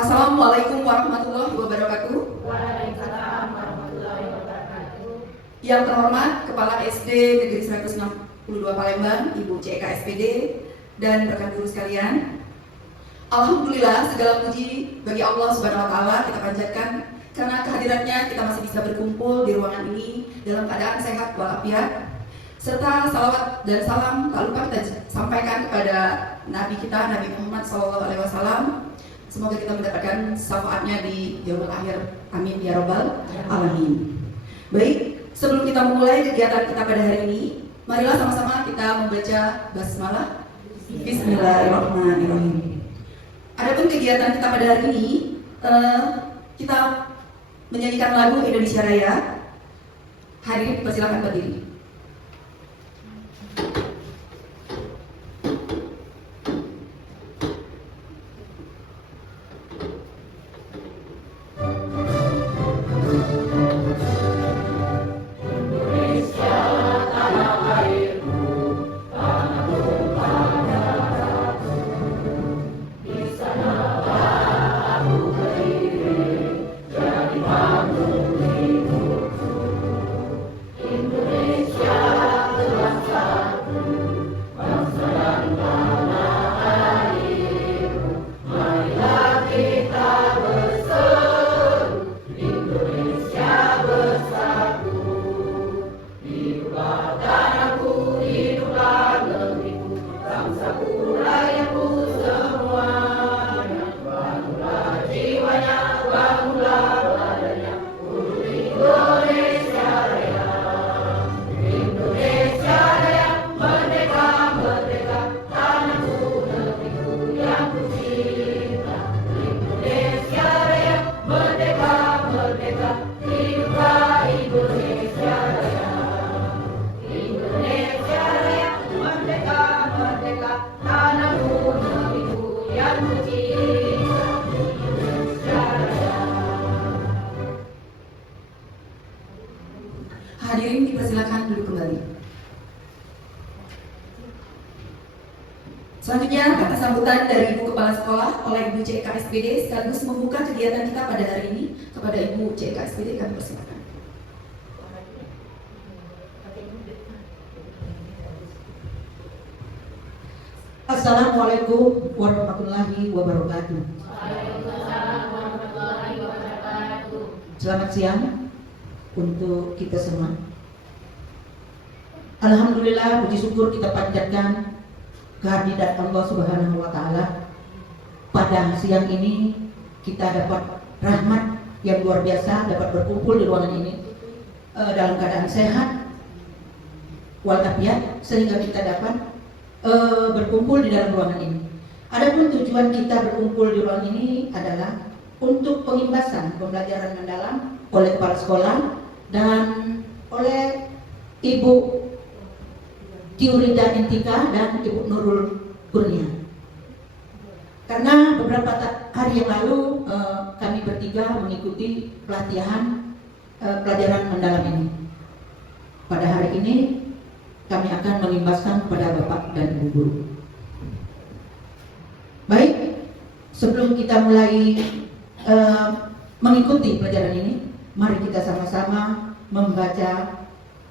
Assalamualaikum warahmatullahi wabarakatuh. Waalaikumsalam warahmatullahi wabarakatuh. Yang terhormat Kepala SD Negeri 162 Palembang, Ibu CK SPD, dan rekan guru sekalian. Alhamdulillah, segala puji bagi Allah Subhanahu wa taala kita panjatkan karena kehadirannya kita masih bisa berkumpul di ruangan ini dalam keadaan sehat walafiat. Serta salawat dan salam tak lupa kita sampaikan kepada Nabi kita, Nabi Muhammad SAW. Semoga kita mendapatkan syafaatnya di yaumul akhir. Amin ya rabbal alamin. Baik, sebelum kita memulai kegiatan kita pada hari ini, marilah sama-sama kita membaca basmalah. Bismillahirrahmanirrahim. Adapun kegiatan kita pada hari ini, kita menyanyikan lagu Indonesia Raya. Hadirin persilakan berdiri. Hadirin dipersilakan duduk kembali. Selanjutnya kata sambutan dari Ibu Kepala Sekolah oleh Ibu CK SPD sekaligus membuka kegiatan kita pada hari ini. Kepada Ibu CK SPD kami persilakan. Assalamualaikum warahmatullahi wabarakatuh. Waalaikumsalam warahmatullahi wabarakatuh. Selamat siang untuk kita semua. Alhamdulillah, puji syukur kita panjatkan kehadiran Allah Subhanahu wa taala. Pada siang ini kita dapat rahmat yang luar biasa, dapat berkumpul di ruangan ini dalam keadaan sehat walafiat, sehingga kita dapat berkumpul di dalam ruangan ini. Adapun tujuan kita berkumpul di ruangan ini adalah untuk pengimbasan pembelajaran mendalam oleh kepala sekolah dan oleh Ibu Tiurida Intika dan Ibu Nurul Kurnia. Karena beberapa hari yang lalu kami bertiga mengikuti pelatihan pelajaran mendalam ini. Pada hari ini kami akan mengimbaskan kepada Bapak dan Ibu guru. Baik, sebelum kita mulai mengikuti pelajaran ini, mari kita sama-sama membaca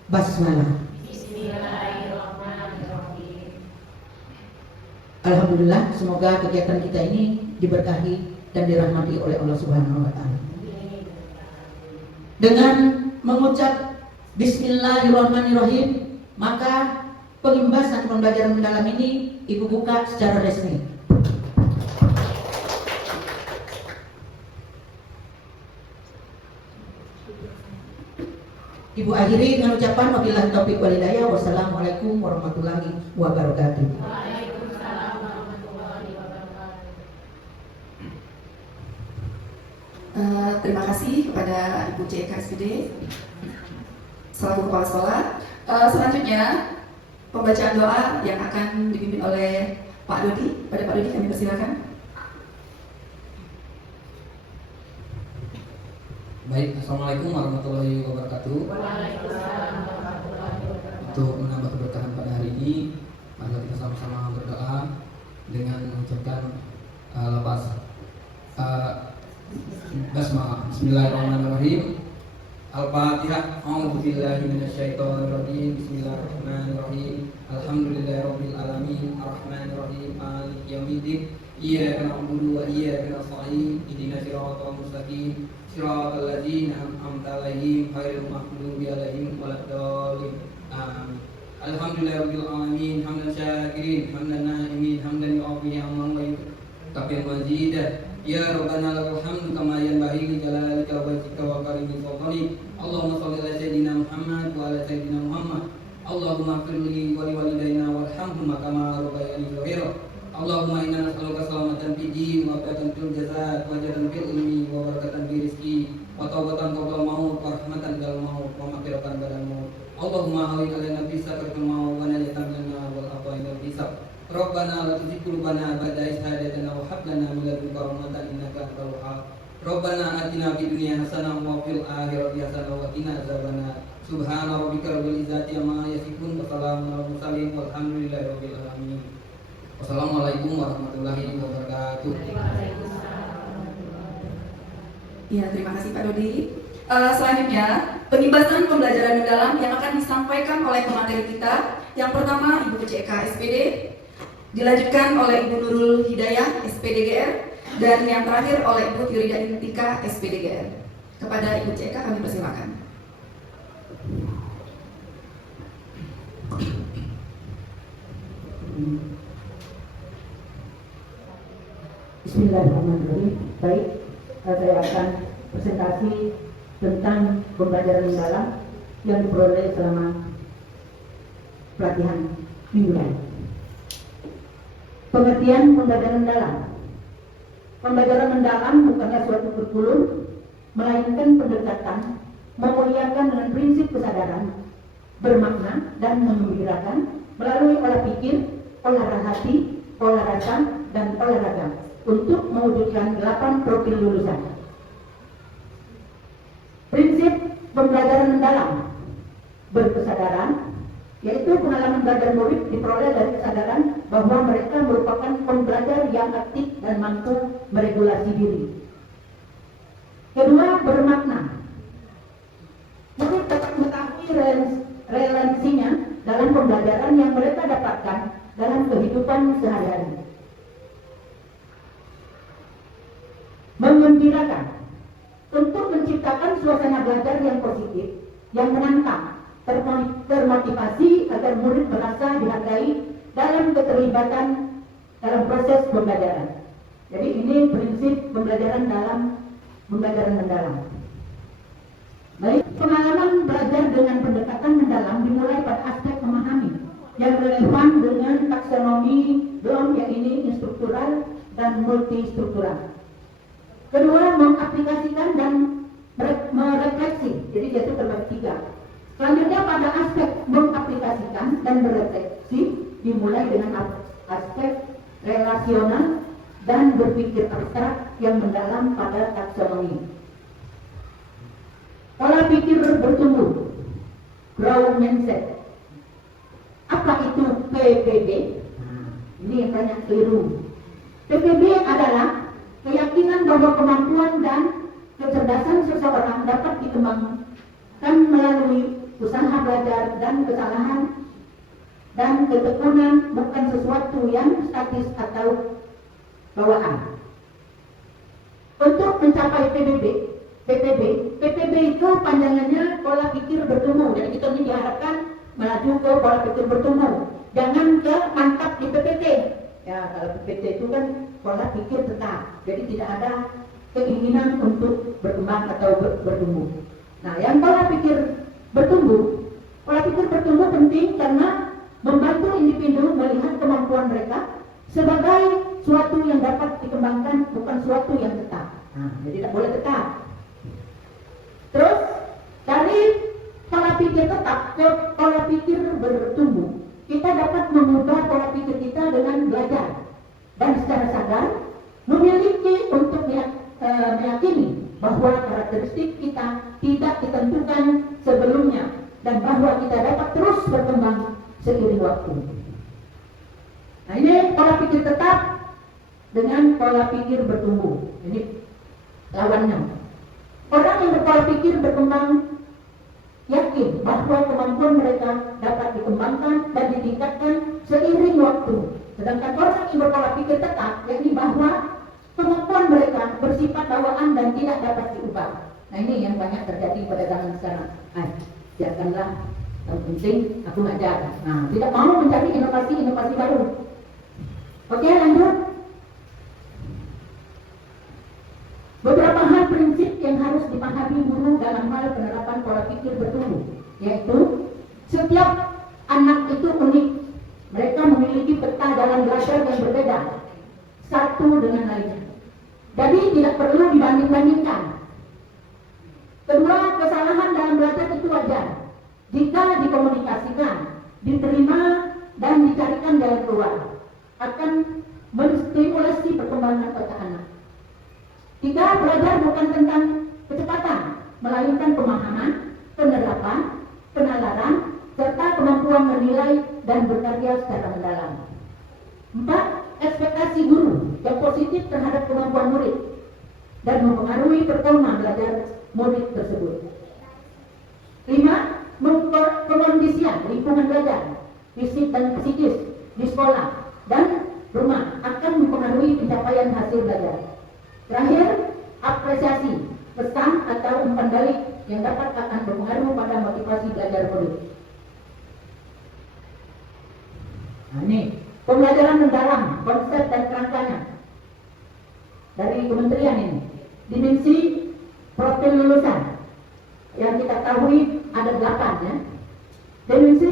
basmalah. Bismillahirrahmanirrahim. Alhamdulillah, semoga kegiatan kita ini diberkahi dan dirahmati oleh Allah Subhanahu wa taala. Dengan mengucap Bismillahirrahmanirrahim, maka pengimbasan pembelajaran mendalam ini Ibu buka secara resmi. Ibu akhiri dengan ucapan wabillahi taufiq wal hidayah. Wassalamualaikum warahmatullahi wabarakatuh. Waalaikumsalam warahmatullahi wabarakatuh. Terima kasih kepada Ibu CK SPD selaku Kepala Sekolah. Selanjutnya pembacaan doa yang akan dipimpin oleh Pak Dodi. Pada Pak Dodi kami persilakan. Baik, Assalamualaikum warahmatullahi wabarakatuh. Waalaikumsalam warahmatullahi wabarakatuh. Untuk menambah keberkahan pada hari ini, mari kita sama-sama berdoa dengan mengucapkan lafaz Basmalah. Bismillahirrahmanirrahim. Al-Fatihah. A'udzubillahi minasyaitonirrajim. Bismillahirrahmanirrahim. Alhamdulillahirabbil alamin. Arrahmanirrahim. Maliki yaumiddin. Iyyaka na'budu wa iyyaka nasta'in. Ihdinas siratal mustaqim. Siratal ladzina an'amta 'alaihim ghairil maghdubi 'alaihim waladdallin. Amin. Alhamdulillahirabbil alamin. Hamdan syakirin, hamdan na'imin, hamdan yu'affi ni'amahu wa yukaffiru mazidah. Ya Rabbana lakal hamdu kama yanbaghi li jalalika wa wajhika wa karimi sultanik. Allahumma shalli ala sayyidina Muhammad wa ala sayyidina Muhammad. Allahumma ighfir li wa li walidayna warhamhuma kama rabbayani shaghira. Allahumma inna nas'aluka salamatan fid din wa afatan fil jasad wa jannatan fil ilmi wa barakatan fi rizqi wa taubatan qabla maut wa rahmatan dal maut wa maghfiratan ba'da maut. Allahumma hawwin alaina fi sakratil maut wa najatan lana wal afaina fi hisab. Rabbana la tuzigh qulubana ba'da idh hadaytana wa hab lana min ladunka rahmatan innaka antal wahhab. Rabbana atina fid dunya hasanah wa fil akhirati hasanah wa qina adzabannar. Subhana rabbika rabbil izzati amma yasifun wa salamun alal mursalin walhamdulillahi rabbil alamin. Wassalamualaikum warahmatullahi wabarakatuh. Ya, terima kasih Pak Dodi. Selanjutnya, pengimbasan pembelajaran mendalam yang akan disampaikan oleh pemateri kita. Yang pertama, Ibu CK SPD, dilanjutkan oleh Ibu Nurul Hidayah SPDGR, dan yang terakhir oleh Ibu Tiurida Intika SPDGR. Kepada Ibu CK kami persilakan. Bismillahirrahmanirrahim. Baik, saya akan presentasi tentang pembelajaran mendalam yang diperoleh selama pelatihan minggu lalu. Pengertian pembelajaran mendalam. Pembelajaran mendalam bukanlah suatu kurikulum, melainkan pendekatan memuliakan dengan prinsip kesadaran, bermakna dan menggembirakan melalui olah pikir, olah hati, olah rasa, dan olahraga untuk mewujudkan 8 profil lulusan. Prinsip pembelajaran mendalam berkesadaran, yaitu pengalaman belajar murid diperoleh dari kesadaran bahwa mereka merupakan pembelajar yang aktif dan mampu meregulasi diri. Kedua, bermakna. Murid dapat mengetahui relevansinya dalam pembelajaran yang mereka dapatkan dalam kehidupan sehari-hari. Menggembirakan. Untuk menciptakan suasana belajar yang positif, yang menantang, termotivasi agar murid merasa dihargai dalam keterlibatan dalam proses pembelajaran. Jadi ini prinsip pembelajaran mendalam. Baik, pengalaman belajar dengan pendekatan mendalam dimulai pada aspek memahami yang relevan dengan taksonomi Bloom, yang ini instruktural dan multistruktural. Kedua, mengaplikasikan dan merefleksi, jadi itu terbagi 3. Selanjutnya pada aspek mengaplikasikan dan berefleksi dimulai dengan aspek relasional dan berpikir abstrak yang mendalam pada taksonomi. Pola pikir bertumbuh, growth mindset. Apa itu PPB? Ini yang banyak keliru. PPB adalah keyakinan bahwa kemampuan dan kecerdasan seseorang dapat dikembangkan melalui usaha belajar dan kesalahan, dan ketekunan bukan sesuatu yang statis atau bawaan. Untuk mencapai PPB itu panjangannya pola pikir bertumbuh. Jadi kita ini diharapkan melaju ke pola pikir bertumbuh, jangan ke mantap di PPT. Ya, kalau PPT itu kan pola pikir tetap, jadi tidak ada keinginan untuk berkembang atau bertumbuh. Nah, yang pola pikir bertumbuh penting karena membantu individu melihat kemampuan mereka sebagai suatu yang dapat dikembangkan, bukan suatu yang tetap. Nah, jadi tidak boleh tetap. Terus dari pola pikir tetap ke pola pikir bertumbuh, kita dapat mengubah pola pikir kita dengan belajar dan secara sadar memiliki untuk meyakini bahwa karakteristik kita tidak ditentukan sebelumnya dan bahwa kita dapat terus berkembang seiring waktu. Nah, ini pola pikir tetap dengan pola pikir bertumbuh. Ini lawannya. pikir berkembang, yakin bahwa kemampuan mereka dapat dikembangkan dan ditingkatkan seiring waktu. Sedangkan orang yang berpola pikir tetap, yakni bahwa kemampuan mereka bersifat bawaan dan tidak dapat diubah. Nah ini yang banyak terjadi pada zaman sekarang. Biarkanlah, yang penting aku ngajar. Nah, tidak mau mencari inovasi baru. Oke, lanjut. Beberapa hal prinsip yang harus dipahami guru dalam hal penerapan pola pikir bertumbuh, yaitu setiap anak itu unik. Mereka memiliki peta jalan belajar yang berbeda satu dengan lainnya. Jadi tidak perlu dibanding-bandingkan. Kedua, kesalahan dalam belajar itu wajar jika dikomunikasikan, diterima dan dicarikan jalan keluar, akan menstimulasi perkembangan otak anak. Tiga, belajar bukan tentang kecepatan, melainkan pemahaman, penerapan, penalaran, serta kemampuan menilai dan berkarya secara mendalam. 4. Ekspektasi guru yang positif terhadap kemampuan murid dan mempengaruhi performa belajar murid tersebut. 5. Pengkondisian lingkungan belajar, fisik dan psikis di sekolah dan rumah akan mempengaruhi pencapaian hasil belajar. Terakhir, apresiasi, pesan atau umpan balik yang dapat akan berpengaruh pada motivasi belajar murid. Nah, ini pembelajaran mendalam, konsep dan kerangkanya dari kementerian ini. Dimensi profil lulusan yang kita ketahui ada 8 ya. Dimensi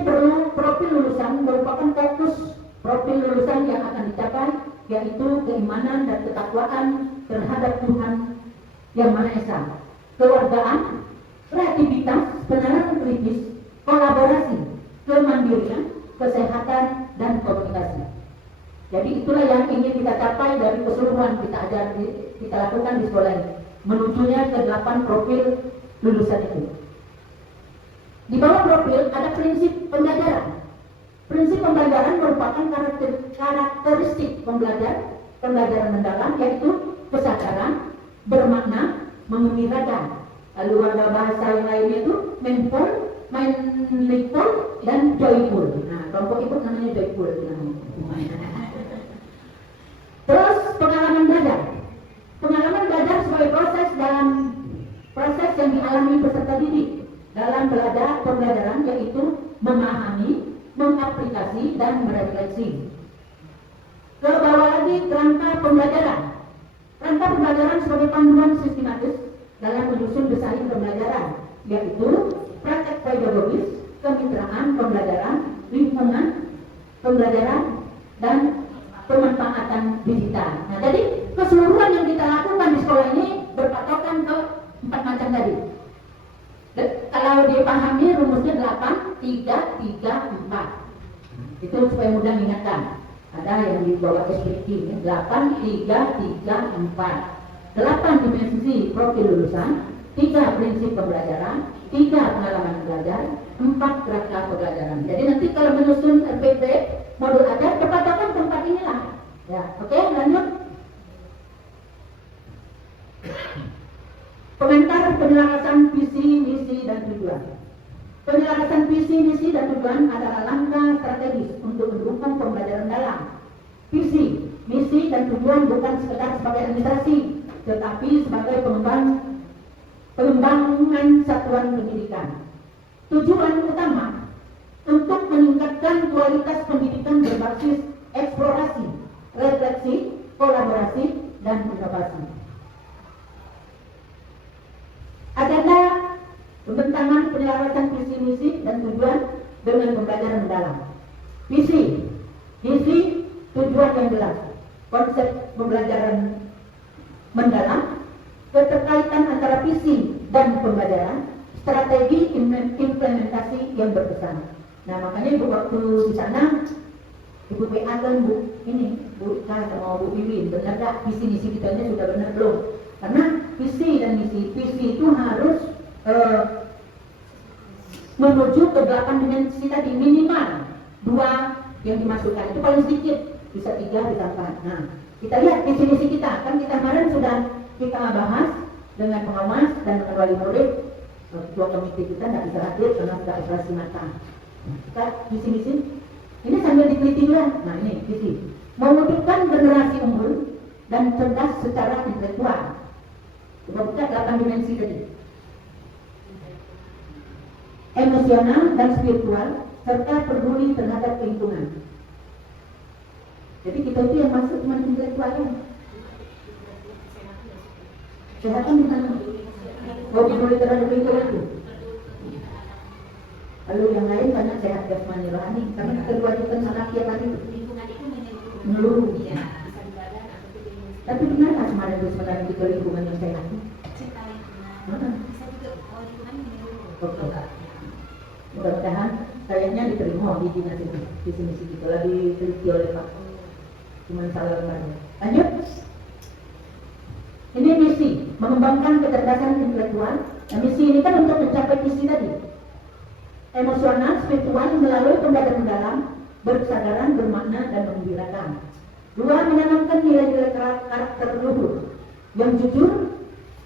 profil lulusan merupakan fokus profil lulusan yang akan dicapai, yaitu keimanan dan ketakwaan terhadap Tuhan Yang Maha Esa, kewargaan, kreativitas, penalaran kritis, kolaborasi, kemandirian, kesehatan, dan komunikasi. Jadi itulah yang ingin kita capai dari keseluruhan kita lakukan di sekolah ini, menujunya ke 8 profil lulusan itu. Di bawah profil ada prinsip pembelajaran. Prinsip pembelajaran merupakan karakteristik pembelajaran mendalam, yaitu kesadaran, bermakna, mengembirakan. Lalu ada bahasa yang lainnya itu mindful, dan joyful. Nah, kelompok itu namanya joyful. Terus pengalaman belajar. Pengalaman belajar sebagai proses yang dialami peserta didik dalam pembelajaran, yaitu memahami, mengaplikasi, dan merefleksi. Ke bawah lagi kerangka pembelajaran. Kerangka pembelajaran sebagai panduan sistematis dalam menyusun desain pembelajaran, yaitu praktek pedagogis, kemitraan pembelajaran, lingkungan pembelajaran, dan pemanfaatan digital. Nah, jadi keseluruhan yang kita lakukan di sekolah ini berpatokan ke 4 macam tadi. Kalau dipahami rumusnya 8, 3, 3, 4. Itu supaya mudah mengingatkan. Ada yang di bawah SPT, 8, 3, 3, 4. 8 dimensi profil lulusan, 3 prinsip pembelajaran, 3 pengalaman belajar, 4 kerangka pembelajaran. Jadi nanti kalau menyusun RPT modul ajar berpatokan ke 4 inilah. Ya, oke, lanjut. Komentar penyelarasan visi, misi, dan tujuan. Penyelarasan visi, misi, dan tujuan adalah langkah strategis untuk mendukung pembelajaran dalam. Visi, misi, dan tujuan bukan sekedar sebagai administrasi, tetapi sebagai pengembangan satuan pendidikan. Tujuan utama untuk meningkatkan kualitas pendidikan berbasis eksplorasi, refleksi, kolaborasi, dan inovasi. Agenda pembentangan penyelarasan visi, misi, dan tujuan dengan pembelajaran mendalam. Visi, tujuan yang jelas, konsep pembelajaran mendalam, keterkaitan antara visi dan pembelajaran, strategi implementasi yang berkesan. Nah, makanya Ibu waktu di sana, Ibu PA kan Bu Ika sama Bu Wiwin, benar gak visi misi kita sudah benar belum? Karena visi dan visi itu harus menuju ke 8 dimensi tadi, minimal 2 yang dimasukkan, itu paling sedikit, bisa 3 ditambah. Nah, kita lihat visi misi kita, kan kita kemarin sudah kita bahas dengan pengawas dan dengan wali murid Ketua komite kita tidak bisa hadir karena sudah operasi mata. Nah, kita visi-misi ini sambil diteliti juga. Nah ini visi mewujudkan generasi unggul dan cerdas secara intelektual. Coba buka 8 dimensi tadi. Emosional dan spiritual serta peduli terhadap lingkungan. Jadi kita itu yang masuk cuma intelektualnya. Kesehatan di mana? Oh, peduli terhadap lingkungan itu. Lalu yang lain banyak sehat jasmani rohani karena kita diwajibkan salat tiap hari. Lingkungan itu Menyeluruh. Iya, bisa di badan atau di lingkungan. Tapi benar nggak sebenarnya sebenarnya kita lingkungan yang sehat? Cinta lingkungan. Mana? Bisa juga lingkungan menyeluruh. Oke. Mudah-mudahan kayaknya diterima di dinas ini, visi misi kita lagi teliti oleh Pak. Cuma salah lembarnya. Lanjut. Ini misi mengembangkan kecerdasan intelektual. Nah, misi ini kan untuk mencapai visi tadi. Emosional, spiritual melalui pembelajaran mendalam, berkesadaran, bermakna dan menggembirakan. 2. Menanamkan nilai-nilai karakter luhur yang jujur,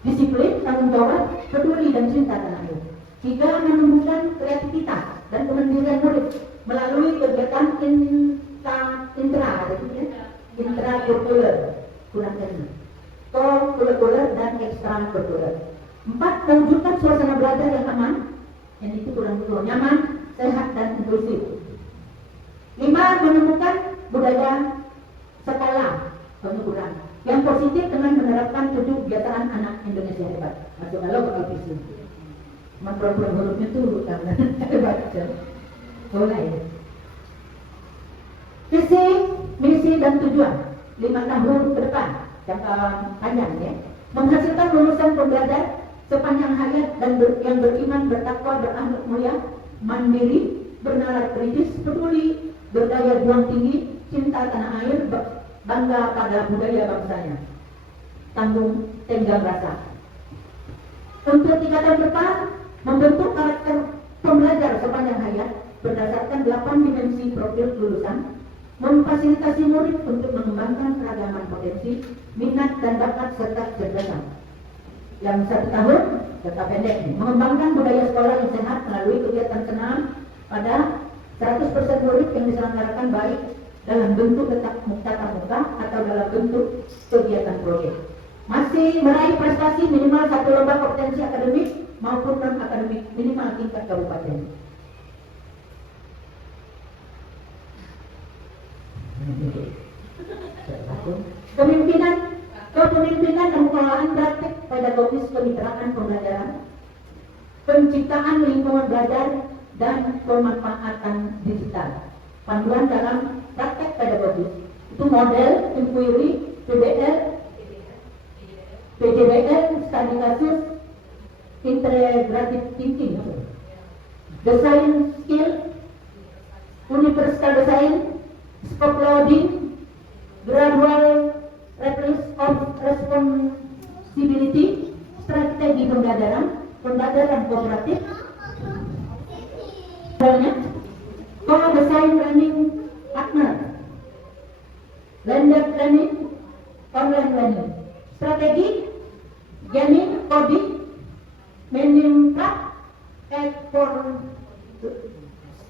disiplin, tanggung jawab, peduli dan cinta tanah air. 3. Menumbuhkan kreativitas dan kemandirian murid melalui kegiatan intrakurikuler, kurang kena, co-kurikuler dan ekstrakurikuler. 4. Mewujudkan suasana belajar yang aman, yang itu kurang betul, nyaman, sehat dan inklusif. 5. Menemukan budaya sekolah pengukuran yang positif dengan menerapkan 7 kebiasaan anak Indonesia hebat. Masuk kalau bakal visi. Memperoleh hurufnya tuh karena hebat. Mulai. Visi, misi dan tujuan 5 tahun ke depan, jangka panjang ya. Menghasilkan lulusan pembelajar sepanjang hayat dan yang beriman, bertakwa, berakhlak mulia, mandiri, bernalar kritis, peduli, berdaya juang tinggi, cinta tanah air, bangga pada budaya bangsanya, tanggung tenggang rasa. Untuk 3 tahun depan, membentuk karakter pembelajar sepanjang hayat berdasarkan 8 dimensi profil lulusan, memfasilitasi murid untuk mengembangkan keragaman potensi, minat dan bakat serta kecerdasan. Yang 1 tahun, jangka pendek, mengembangkan budaya sekolah yang sehat melalui kegiatan senam pada 100% murid yang diselenggarakan baik dalam bentuk tatap muka atau dalam bentuk kegiatan proyek. Masih meraih prestasi minimal 1 lomba kompetensi akademik maupun non akademik minimal tingkat kabupaten. Kepemimpinan dan pengelolaan praktik pedagogis kemitraan pembelajaran, penciptaan lingkungan belajar dan pemanfaatan digital. Panduan dalam praktek pedagogis itu model, inquiry, PDBL, study kasus, integrative thinking, design skill, universal design, scope loading, gradual release of responsibility, strategi pembelajaran kooperatif, co-design learning partner, blended learning, online learning, strategi, gaming, coding, Minecraft, add for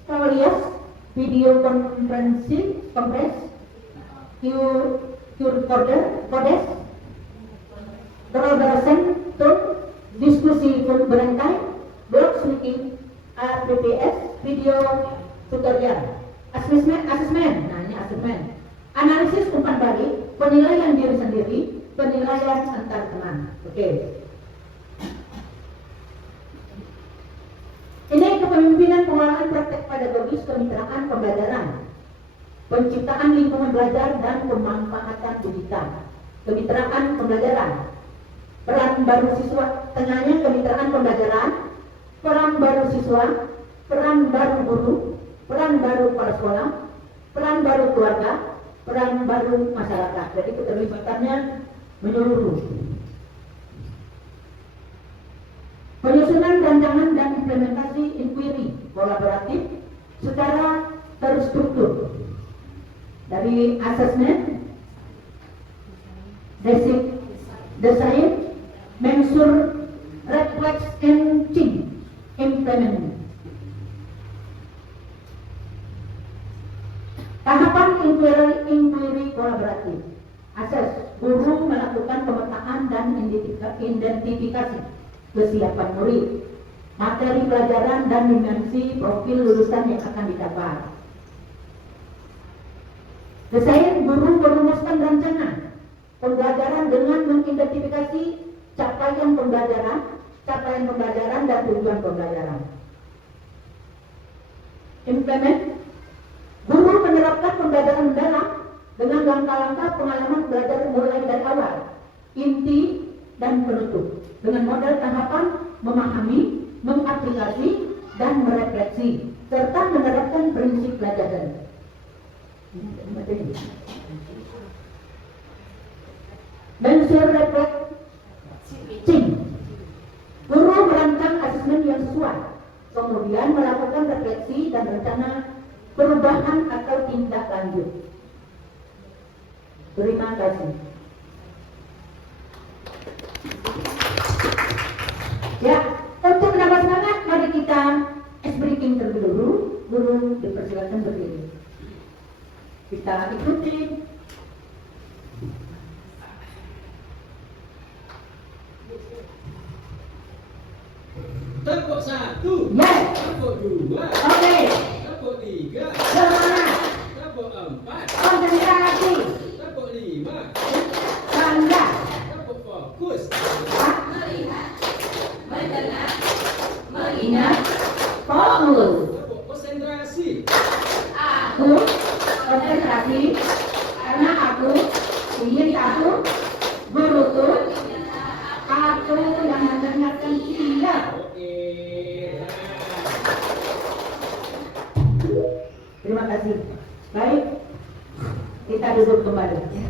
stories, video conferencing, compress, codes, collaboration tool, diskusi berantai, blog speaking, RPPS, video tutorial, assessment, nah ini assessment, analisis umpan balik, penilaian diri sendiri, penilaian antar teman. Oke. Ini kepemimpinan pengelolaan praktek pedagogis kemitraan pembelajaran, penciptaan lingkungan belajar dan pemanfaatan digital, kemitraan pembelajaran, peran baru siswa, tengahnya kemitraan pembelajaran, peran baru siswa, peran baru guru, peran baru kepala sekolah, peran baru keluarga, peran baru masyarakat. Jadi keterlibatannya menyeluruh. Penyusunan rancangan dan implementasi inquiry kolaboratif secara terstruktur dari assessment, basic design, mensur, reflex and change, implement. Tahapan inquiry kolaboratif. Asas, guru melakukan pemetaan dan identifikasi kesiapan murid, materi pelajaran dan dimensi profil lulusan yang akan didapat. Desain, guru merumuskan rencana pembelajaran dengan mengidentifikasi capaian pembelajaran dan tujuan pembelajaran. Implement, guru menerapkan pembelajaran mendalam dengan langkah-langkah pengalaman belajar mulai dari awal, inti dan penutup, dengan model tahapan memahami, mengaplikasi, dan merefleksi, serta menerapkan prinsip pelajaran. Mensur refleksi, guru merancang asesmen yang sesuai, kemudian melakukan refleksi dan rencana perubahan atau tindak lanjut. Terima kasih. Ya, untuk menambah semangat, mari kita ice breaking terlebih dahulu. Guru dipersilakan berdiri. Kita ikuti. Tepuk 1, Yes. tepuk 2, Oke. tepuk 3, Semangat. tepuk 4, Konsentrasi. tepuk 5, Bangga. tepuk fokus. Ingat. Fokus. Tepuk konsentrasi. Aku konsentrasi karena aku ingin tahu guruku. Aku yang mendengarkan dia. Oke. Terima kasih. Baik, kita duduk kembali. Ya.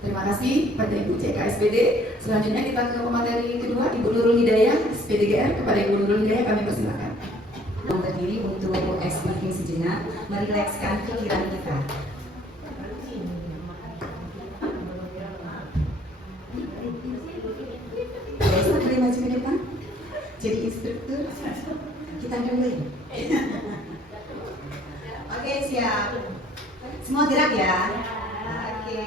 Terima kasih pada Ibu CK SPD. Selanjutnya kita ke pemateri kedua, Ibu Nurul Hidayah, SPDGR. Kepada Ibu Nurul Hidayah kami persilakan. Berdiri untuk ekspliking sejenak, merilekskan pikiran kita. Biasa beli maju ke depan, jadi instruktur. Kita mulai. Oke, siap. Semua gerak ya. Oke.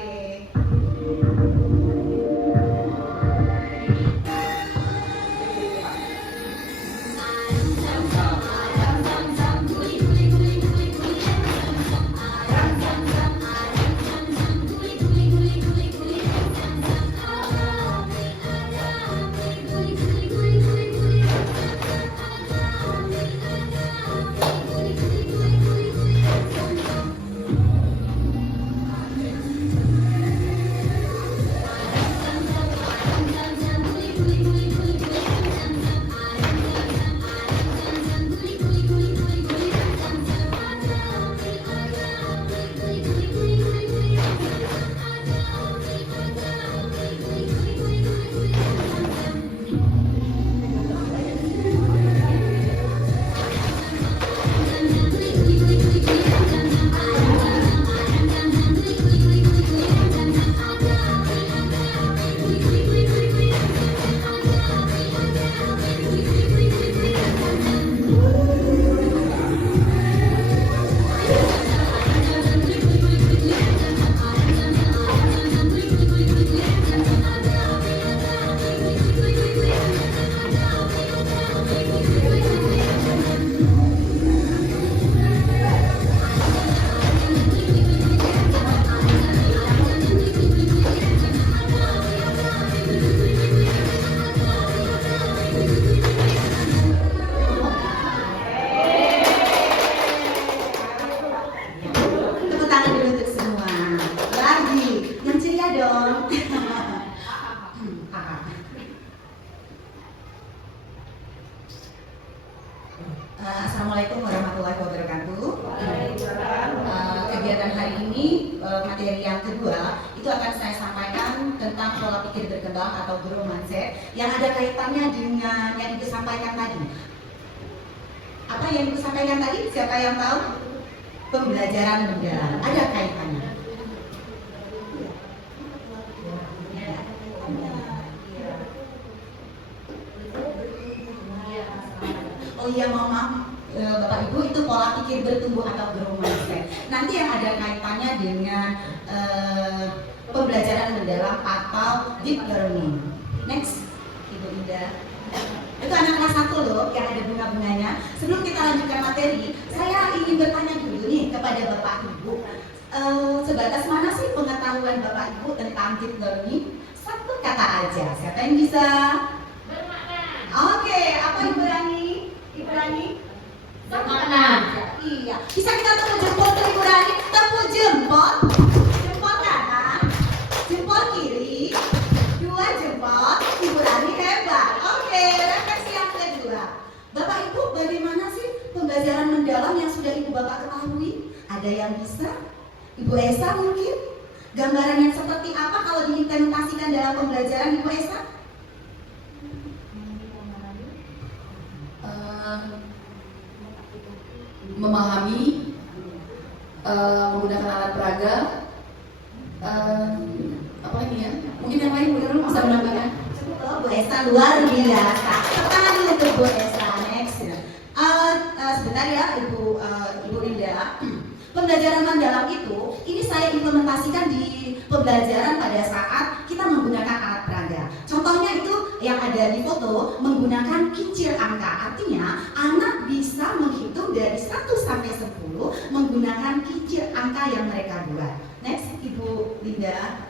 Tepuk tangan dulu untuk semua. Lagi, yang ceria dong. Assalamualaikum warahmatullahi wabarakatuh. Kegiatan hari ini, materi yang kedua itu akan saya sampaikan tentang pola pikir berkembang atau growth mindset yang ada kaitannya dengan yang disampaikan tadi. Apa yang disampaikan tadi? Siapa yang tahu? Pembelajaran mendalam. Ada kaitannya. Oh iya, maaf, Bapak Ibu, itu pola pikir bertumbuh atau growth mindset. Nanti yang ada kaitannya dengan pembelajaran mendalam atau deep learning. Next, Ibu Indah. Itu anak kelas 1 loh, yang ada bunga-bunganya. Sebelum kita lanjutkan materi, saya ingin bertanya dulu nih kepada Bapak Ibu. Sebatas mana sih pengetahuan Bapak Ibu tentang deep learning? Satu kata aja, siapa yang bisa? Bermakna. Oke, apa Ibu Rani? Ibu Rani? Bermakna. Iya, bisa kita tepuk jempol tuh Ibu Rani? Tepuk jempol. Jempol kanan, jempol kiri, 2 jempol. Ibu Rani hebat. Oke, refleksi yang kedua. Bapak Ibu, bagaimana sih pembelajaran mendalam yang sudah Ibu Bapak ketahui? Ada yang bisa? Ibu Esa mungkin? Gambaran yang seperti apa kalau diimplementasikan dalam pembelajaran Ibu Esa? Memahami, menggunakan alat peraga, apa lagi ya? Mungkin yang lain mungkin bisa menambahkan. Oh, Bu Esa luar biasa. Tangan dulu untuk Bu Esa. Next. Sebentar ya Ibu Linda. Pembelajaran mendalam itu, ini saya implementasikan di pembelajaran pada saat kita menggunakan alat peraga. Contohnya itu yang ada di foto menggunakan kincir angka. Artinya anak bisa menghitung dari 1 sampai 10 menggunakan kincir angka yang mereka buat. Next, Ibu Linda.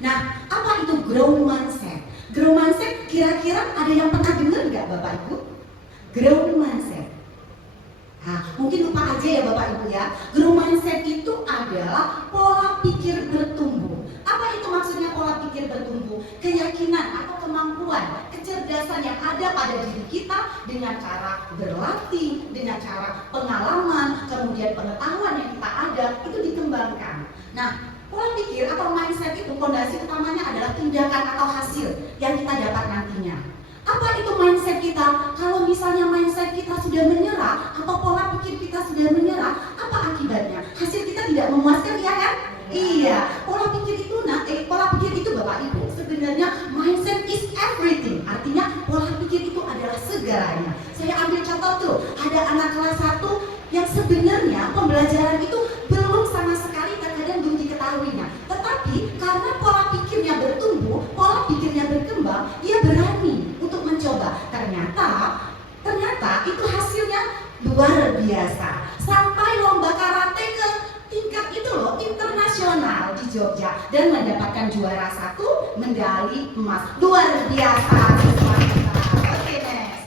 Nah, apa itu growth mindset? Growth mindset kira-kira ada yang pernah dengar nggak Bapak Ibu? Growth mindset. Nah, mungkin lupa aja ya Bapak Ibu ya. Growth mindset itu adalah pola pikir bertumbuh. Apa itu maksudnya pola pikir bertumbuh? Keyakinan atau kemampuan, kecerdasan yang ada pada diri kita dengan cara berlatih, dengan cara pengalaman, kemudian pengetahuan yang kita ada itu dikembangkan. Nah, pola pikir atau mindset itu fondasi utamanya adalah tindakan atau hasil yang kita dapat nantinya. Apa itu mindset kita? Kalau misalnya mindset kita sudah menyerah atau pola pikir kita sudah menyerah, apa akibatnya? Hasil kita tidak memuaskan, ya kan? Iya, pola pikir itu Bapak Ibu sebenarnya mindset is everything. Artinya pola pikir itu adalah segalanya. Saya ambil contoh tuh, ada anak kelas 1 yang sebenarnya pembelajaran itu belum sama sekali terkadang belum diketahuinya. Tetapi karena pola pikirnya bertumbuh, pola pikirnya berkembang, dia berani untuk mencoba. Ternyata itu hasilnya luar biasa. Sampai lomba karate ke tingkat itu loh, internasional di Jogja dan mendapatkan juara 1 medali emas. Luar biasa. Oke, next.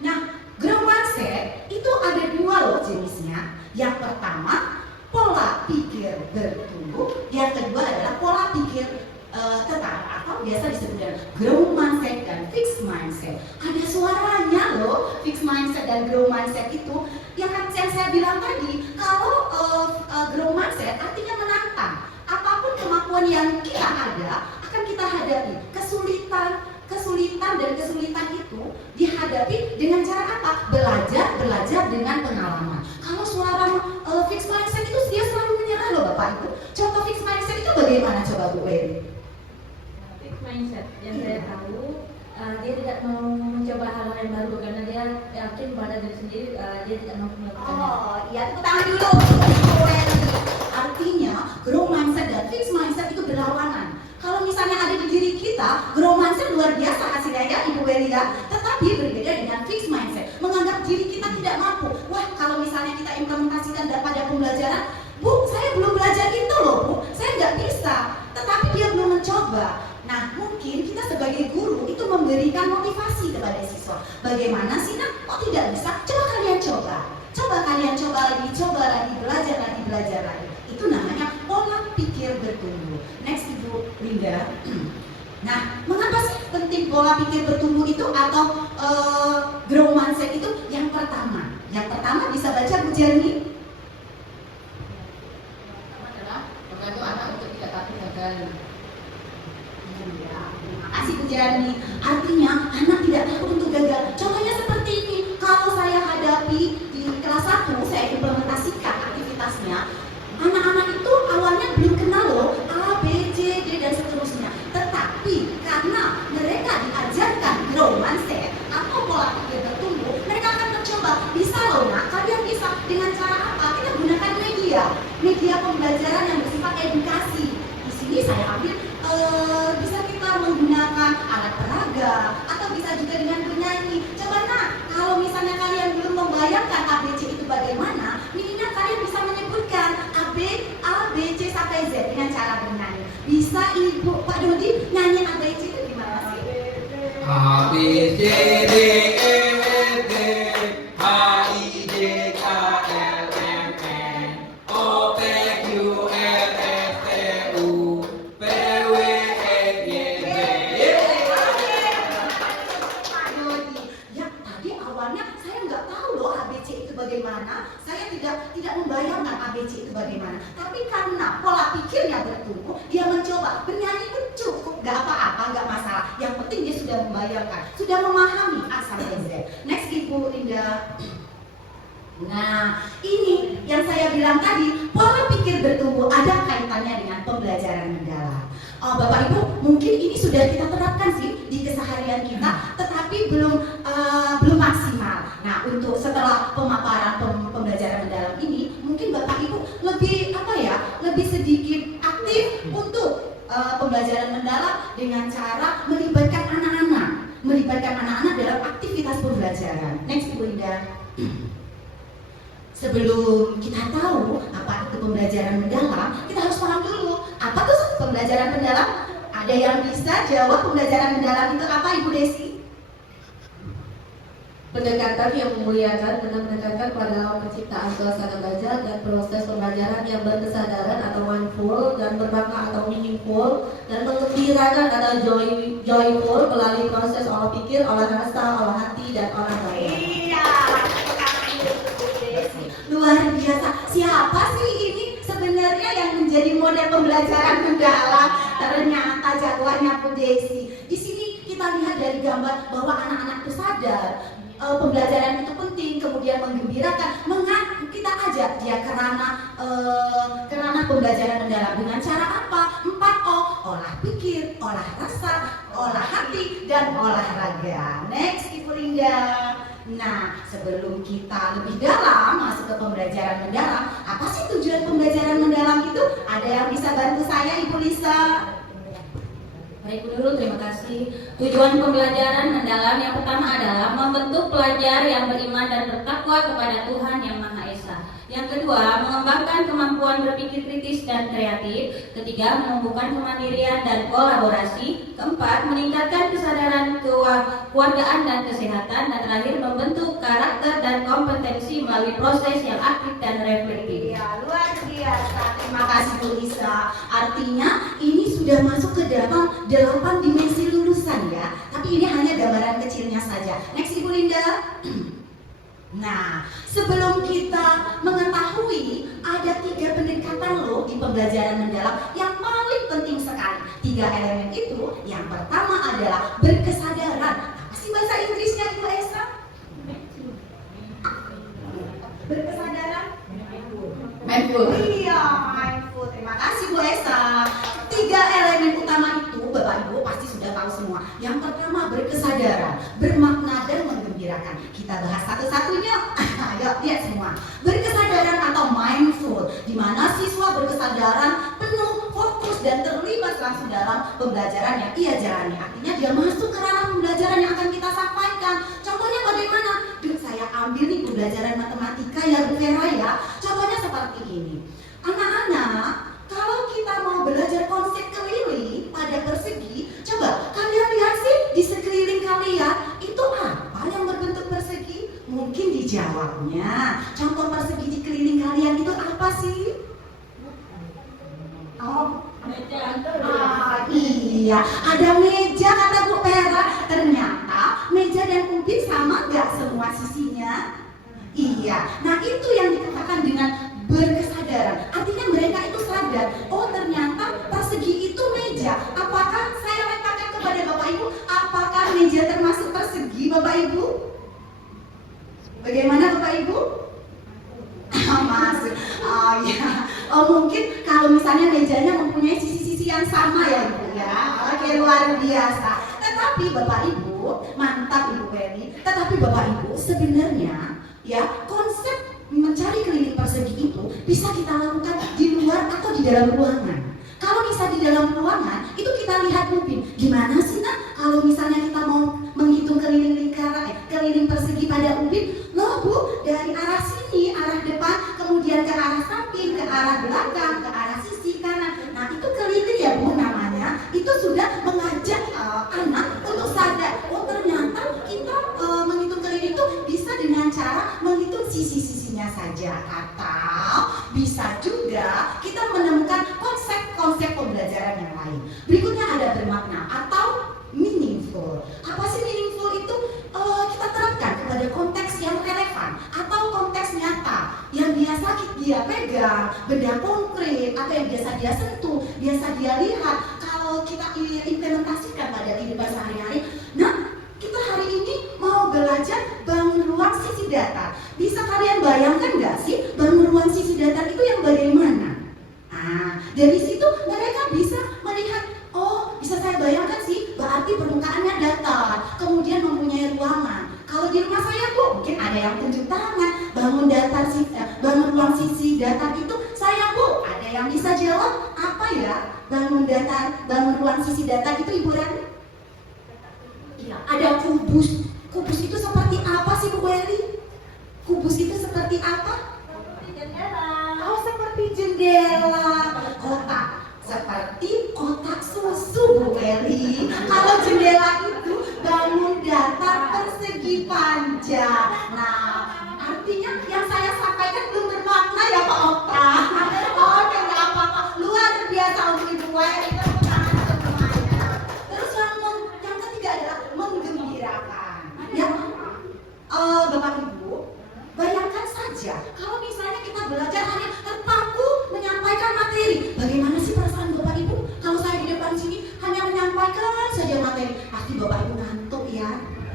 Nah, growth mindset itu ada 2 loh jenisnya. Yang pertama, pola pikir bertumbuh. Yang kedua adalah pola pikir tetap atau biasa disebut dengan growth mindset dan fixed mindset. Ada suaranya loh, fixed mindset dan growth mindset itu. Yang saya bilang tadi, kalau growth mindset artinya menantang. Apapun kemampuan yang kita ada akan kita hadapi. Kesulitan dan kesulitan itu dihadapi dengan cara apa? Belajar dengan pengalaman. Kalau suara fixed mindset itu dia selalu menyerah loh Bapak Ibu. Contoh fixed mindset itu bagaimana coba Bu Eri? Fixed mindset yang saya tahu, dia tidak mau mencoba hal yang baru karena dia yakin pada diri sendiri, dia tidak mau melakukannya. Oh, iya, tepuk tangan dulu. Artinya, growth mindset dan fixed mindset itu berlawanan. Kalau misalnya ada di diri kita, growth mindset luar biasa hasilnya ya Ibu Weli ya. Tetapi berbeda dengan fixed mindset, menganggap diri kita tidak mampu. Wah, kalau misalnya kita implementasikan pada pembelajaran, Bu, saya belum belajar itu loh Bu, saya nggak bisa. Tetapi dia belum mencoba. Nah, mungkin kita sebagai guru itu memberikan motivasi kepada siswa. Bagaimana sih nak? Kok tidak bisa? Coba kalian coba. Coba lagi, belajar lagi. Itu namanya pola pikir bertumbuh. Next Ibu Linda. Nah, mengapa sih penting pola pikir bertumbuh itu atau growth mindset itu? Yang pertama bisa baca Bu Jerni. Pertama adalah membantu anak untuk tidak takut gagal. Terima kasih Bu Jerni. Artinya anak tidak takut untuk gagal. Contohnya seperti ini. Kalau saya hadapi di kelas 1, saya implementasikan aktivitasnya. Anak-anak itu awalnya belum kenal loh A, B, C, D dan seterusnya. Tetapi karena mereka diajarkan growth mindset atau pola pikir bertumbuh, media pembelajaran yang bersifat edukasi. Di sini saya ambil bisa kita menggunakan alat peraga atau bisa juga dengan bernyanyi. Coba nak, kalau misalnya kalian belum membayangkan ABC itu bagaimana, minimal kalian bisa menyebutkan A, B, C sampai Z dengan cara bernyanyi. Bisa Ibu Pak Dodi nyanyi ABC itu gimana sih? A B C D E F G H I J K L M N O P Q R S T U V W X Y Z. Pak Dodi, ya tadi awalnya saya nggak tahu loh ABC itu bagaimana. Saya tidak membayangkan ABC itu bagaimana. Tapi karena pola pikirnya bertumbuh, dia mencoba bernyanyi pun cukup, nggak apa-apa, nggak masalah. Yang penting dia sudah membayangkan, sudah memahami A sampai Z. Next Ibu Indah. Nah, ini yang saya bilang tadi, pola pikir bertumbuh ada kaitannya dengan pembelajaran mendalam. Bapak Ibu, mungkin ini sudah kita terapkan sih di keseharian kita, tetapi belum maksimal. Nah, untuk setelah pemaparan pembelajaran mendalam ini, mungkin Bapak Ibu lebih sedikit aktif untuk pembelajaran mendalam dengan cara melibatkan anak-anak dalam aktivitas pembelajaran. Next Ibu Indah. Sebelum kita tahu apa itu pembelajaran mendalam, kita harus paham dulu apa tuh pembelajaran mendalam. Ada yang bisa jawab pembelajaran mendalam itu apa, Ibu Desi? Pendekatan yang memuliakan dengan menekankan pada dalam penciptaan suasana belajar dan proses pembelajaran yang berkesadaran atau mindful dan bermakna atau meaningful dan menggembirakan atau joyful melalui proses olah pikir, olah rasa, olah hati, dan olah daya. Iya, luar biasa. Siapa sih ini sebenarnya yang menjadi model pembelajaran mendalam? Ternyata jagoannya Bu Desi. Di sini kita lihat dari gambar bahwa anak-anak itu sadar pembelajaran itu penting, kemudian menggembirakan. Kita ajak dia kerana pembelajaran mendalam dengan cara apa? 4O, olah pikir, olah rasa, olah hati, dan olahraga. Next Ibu Linda. Nah, sebelum kita lebih dalam masuk ke pembelajaran mendalam, apa sih tujuan pembelajaran mendalam itu? Ada yang bisa bantu saya, Ibu Lisa? Baik Bu Nurul, terima kasih. Tujuan pembelajaran mendalam yang pertama adalah membentuk pelajar yang beriman dan bertakwa kepada Tuhan Yang Maha Esa. Yang kedua, mengembangkan kemampuan berpikir kritis dan kreatif. Ketiga, menumbuhkan kemandirian dan kolaborasi. Keempat, meningkatkan kesadaran kewargaan dan kesehatan. Dan terakhir, membentuk karakter dan kompetensi melalui proses yang aktif dan reflektif. Ya, luar biasa. Terima kasih Bu Lisa. Artinya ini sudah masuk ke dalam 8 dimensi lulusan ya. Tapi ini hanya gambaran kecilnya saja. Next Ibu Linda. Nah, sebelum kita mengetahui ada 3 pendekatan loh di pembelajaran mendalam yang paling penting sekali. 3 elemen itu, yang pertama adalah berkesadaran. Apa sih bahasa Inggrisnya Ibu Esa? Berkesadaran? Mindful. Iya, mindful. Terima kasih Bu Esa. 3 elemen utama itu Bapak Ibu pasti sudah tahu semua. Yang pertama berkesadaran, bermakna dan menggembirakan. Kita bahas satu-satunya. Ayo lihat semua. Berkesadaran atau mindful, di mana siswa berkesadaran, penuh, fokus dan terlibat langsung dalam pembelajaran yang ia jalani. Artinya dia masuk ke ranah pembelajaran yang akan kita sampaikan. Contohnya bagaimana? Saya ambil nih pembelajaran matematika ya Bu Vera ya. Contohnya seperti ini. Anak-anak, kalau kita mau belajar konsep keliling pada persegi, coba kalian lihat sih di sekeliling kalian itu apa yang berbentuk persegi? Mungkin dijawabnya. Contoh persegi di keliling kalian itu apa sih? Oh, iya, ada meja kata Bu Vera. Ternyata meja dan ubin sama nggak semua sisinya? Iya. Nah itu yang dikatakan dengan berkesadaran. Artinya mereka itu sadar. Oh ternyata persegi itu meja. Apakah saya letakkan kepada Bapak Ibu? Apakah meja termasuk persegi Bapak Ibu? Bagaimana Bapak Ibu? Masuk. Oh ya. Oh mungkin kalau misalnya mejanya mempunyai sisi-sisi yang sama ya Ibu ya. Oke luar biasa. Tetapi Bapak Ibu, mantap Ibu Penny. Tetapi Bapak Ibu sebenarnya ya konsep mencari keliling persegi itu bisa kita lakukan di luar atau di dalam ruangan. Kalau misalnya di dalam ruangan, itu kita lihat Upin. Gimana sih nak kalau misalnya kita mau menghitung keliling keliling persegi pada Upin? Loh Bu, dari arah sini, arah depan, kemudian ke arah samping, ke arah belakang, ke arah sisi kanan. Nah itu keliling ya Bu namanya. Itu sudah mengajak anak untuk sadar. Oh ternyata kita menghitung keliling itu bisa dengan cara menghitung sisi-sisinya saja. Atau bisa juga kita menemukan konsep pembelajaran yang lain. Berikutnya ada bermakna atau meaningful. Apa sih meaningful itu? Kita terapkan kepada konteks yang relevan atau konteks nyata yang biasa dia pegang, benda konkret atau yang biasa dia sentuh, biasa dia lihat. Kalau kita implementasikan pada kehidupan sehari-hari, nah kita hari ini mau belajar bangun ruang sisi datar. Bisa kalian bayangkan nggak sih bangun ruang sisi datar itu yang bagaimana? Dari situ mereka bisa melihat, oh bisa saya bayangkan sih, berarti permukaannya datar, kemudian mempunyai ruangan. Kalau di rumah saya Bu, mungkin ada yang tunjuk tangan, bangun ruang sisi datar itu saya Bu, ada yang bisa jawab apa ya? Bangun ruang sisi datar itu Ibu Rani? Iya, ada kubus. Kubus itu seperti apa sih Bu Eli? Kubus itu seperti apa? Oh seperti jendela, kotak seperti kotak susu Bu Eli. Kalau jendela itu bangun datar persegi panjang. Nah, artinya yang saya sampaikan belum bermakna ya Pak Okta. Oke, nggak apa-apa. Luar biasa untuk Ibu Eli. Tepuk tangan semuanya. Terus yang ketiga adalah menggembirakan. Ya, Bapak Ibu, bayangkan saja kalau misalnya kita belajar hanya terpaku menyampaikan materi. Bagaimana sih perasaan Bapak Ibu kalau saya di depan sini hanya menyampaikan saja materi? Pasti Bapak Ibu ngantuk ya.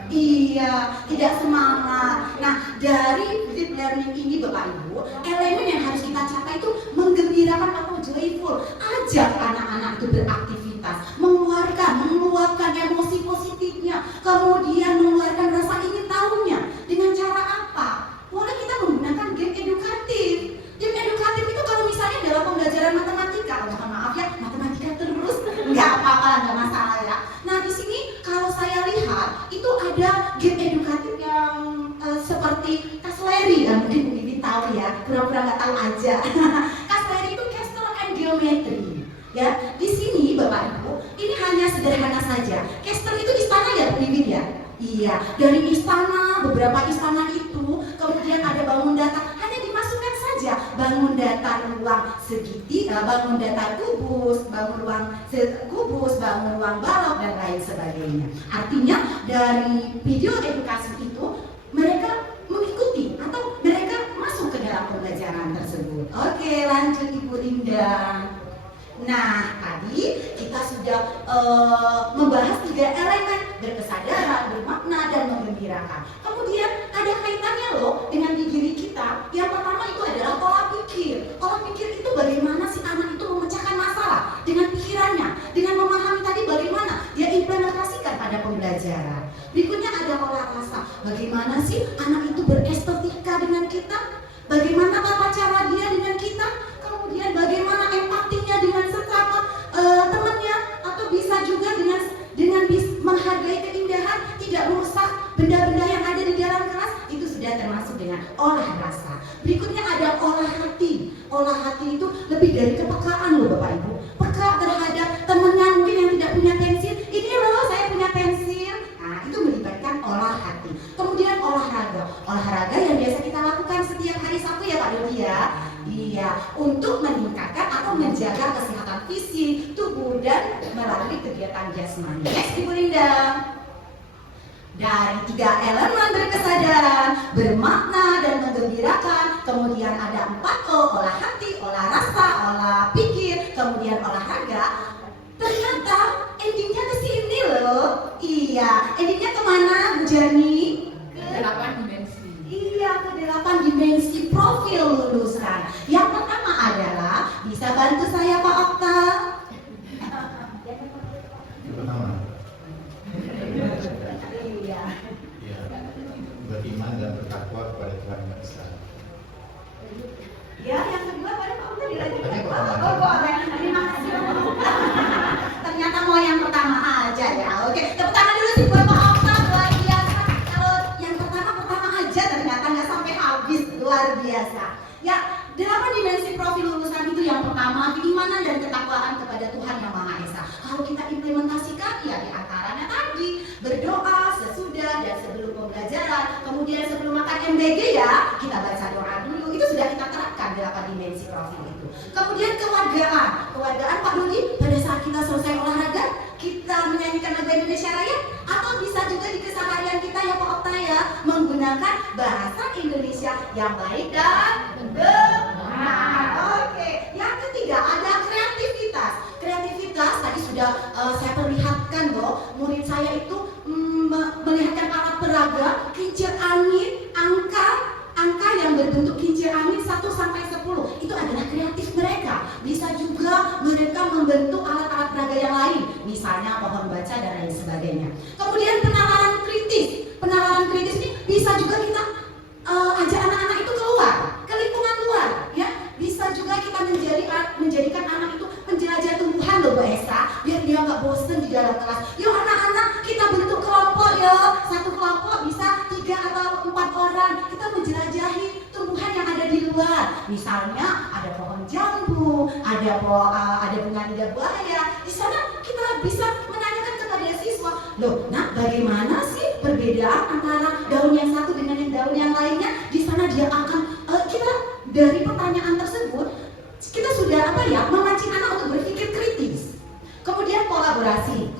Iya, tidak semangat. Nah, dari deep learning ini Bapak Ibu, elemen yang harus kita capai itu menggembirakan atau joyful. Ajak anak-anak itu beraktivitas, meluapkan emosi positifnya, kemudian mengeluarkan rasa ingin tahunya. Dengan cara apa? Boleh kita menggunakan game edukatif. Game edukatif itu kalau misalnya dalam pembelajaran matematika, mohon maaf ya, matematika terus, nggak apa-apa, nggak masalah ya. Nah di sini kalau saya lihat itu ada game edukatif yang seperti Casleri, dan mungkin Bu Bibi tahu ya, pura-pura nggak tahu aja. Casleri itu Castle and Geometry. Ya, di sini Bapak Ibu, ini hanya sederhana saja. Castle itu istana ya Bu Bibi ya. Iya, dari istana, beberapa istana itu, kemudian ada bangun datar, hanya dimasukkan saja bangun datar ruang segitiga, bangun datar kubus, bangun ruang balok dan lain sebagainya. Artinya dari video edukasi itu mereka mengikuti atau mereka masuk ke dalam pembelajaran tersebut. Oke, lanjut Ibu Linda. Nah, tadi kita sudah membahas 3 elemen: berkesadaran, bermakna, dan menggembirakan. Kemudian ada kaitannya loh dengan diri kita. Yang pertama itu adalah pola pikir. Pola pikir itu bagaimana si anak itu memecahkan masalah dengan pikirannya, dengan memahami tadi bagaimana dia implementasikan pada pembelajaran. Berikutnya ada pola rasa. Bagaimana sih anak itu berestetika dengan kita? Bagaimana tata cara dia dengan kita? Kemudian bagaimana empatinya dengan sesama temannya, atau bisa juga dengan menghargai keindahan, tidak merusak benda-benda yang ada di dalam kelas, itu sudah termasuk dengan olah rasa. Berikutnya ada olah hati. Olah hati itu lebih dari kepekaan loh Bapak Ibu. Peka terhadap temannya mungkin yang tidak punya pensil. Ini loh saya punya pensil. Nah itu melibatkan olah hati. Kemudian olahraga. Olahraga yang biasa kita lakukan setiap hari Sabtu ya Pak Dodi ya. Iya, untuk meningkatkan atau menjaga kesehatan fisik, tubuh, dan melalui kegiatan jasmani. Next, Ibu Linda. Dari 3 elemen berkesadaran, bermakna, dan menggembirakan, kemudian ada 4 O, olah hati, olah rasa, olah pikir, kemudian olahraga. Ternyata endingnya ke sini loh. Iya, endingnya kemana Bu Jani? Ke 8 dimensi. Iya, ke 8 dimensi profil lulusan. Yang pertama adalah, bisa bantu saya Pak Okta? Yang pertama, Iya. ya, beriman dan bertakwa kepada Tuhan Yang Esa. Ya, yang kedua pada Pak Uta dilanjutkan. Oh, boleh. Terima kasih. Ternyata mau yang pertama aja ya. Oke, tepuk tangan dulu sih buat Pak Uta, luar biasa. Kalau yang pertama aja ternyata nggak sampai habis, luar biasa. Ya, 8 dimensi profil lulusan itu yang pertama keimanan dan ketakwaan kepada Tuhan Yang Maha Esa. Kalau kita implementasikan ya diantaranya tadi berdoa sesudah dan sebelum pembelajaran, kemudian sebelum makan MBG ya kita baca doa dulu. Itu sudah kita terapkan 8 dimensi profil itu. Kemudian kewargaan Pak Dodi, pada saat kita selesai olahraga kita menyanyikan lagu Indonesia Raya, atau bisa juga di keseharian kita ya Pak Okta ya, menggunakan bahasa Indonesia yang baik dan benar. Oke, yang ketiga ada kreativitas. Kreativitas tadi sudah saya perlihatkan loh, murid saya itu melihatkan alat peraga, kincir angin, angka yang berbentuk kincir angin 1 sampai 10. Itu adalah kreatif mereka. Bisa juga mereka membentuk alat-alat peraga yang lain, misalnya pohon baca dan lain sebagainya. Kemudian penalaran kritis. Penalaran kritis ini bisa juga kita ajak anak-anak itu keluar ke lingkungan luar, ya. Bisa juga kita menjadikan anak itu penjelajah tumbuhan loh Mbak Esa, biar dia nggak bosen di dalam kelas. Yuk anak-anak kita bentuk kelompok ya, satu kelompok bisa 3 atau 4 orang, kita menjelajahi tumbuhan yang ada di luar. Misalnya ada pohon jambu, ada bunga lidah buaya. Di sana kita bisa menanyakan kepada siswa, loh, nah bagaimana sih perbedaan antara daun yang satu dengan daun yang lainnya? Di sana dia akan kita dari pertanyaan tersebut kita sudah memancing anak untuk berpikir kritis. Kemudian kolaborasi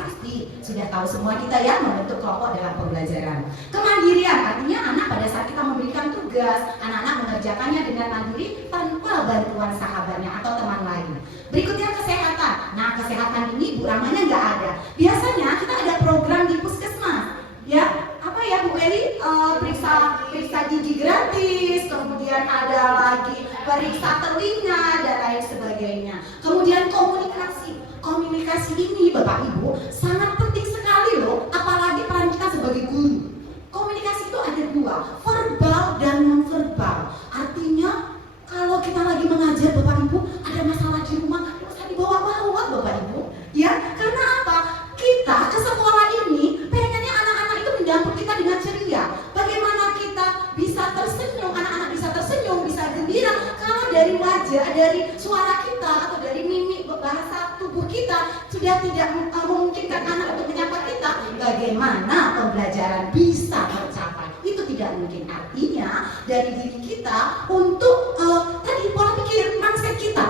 pasti sudah tahu semua kita ya, membentuk kelompok dalam pembelajaran. Kemandirian artinya anak pada saat kita memberikan tugas, anak-anak mengerjakannya dengan mandiri tanpa bantuan sahabatnya atau teman lain. Berikutnya kesehatan. Nah kesehatan ini Bu Ramanya nggak ada. Biasanya kita ada program di puskesmas, ya. Bu Eli periksa gigi gratis, kemudian ada lagi periksa telinga dan lain sebagainya. Kemudian komunikasi ini Bapak Ibu sangat penting sekali loh, apalagi peran kita sebagai guru. Komunikasi itu ada 2, verbal dan non-verbal. Artinya kalau kita lagi mengajar Bapak Ibu ada masalah di rumah, bisa dibawa-bawa Bapak Ibu, ya. Karena apa? Kita ke sekolah ini pengennya anak-anak itu menjemput kita dengan ceria. Bagaimana kita bisa tersenyum, anak-anak bisa tersenyum, bisa gembira kalau dari wajah, dari suara kita atau dari mimik bahasa tubuh kita sudah tidak memungkinkan anak untuk menyapa kita. Bagaimana pembelajaran bisa tercapai? Itu tidak mungkin. Artinya dari diri kita untuk tadi pola pikir mindset kita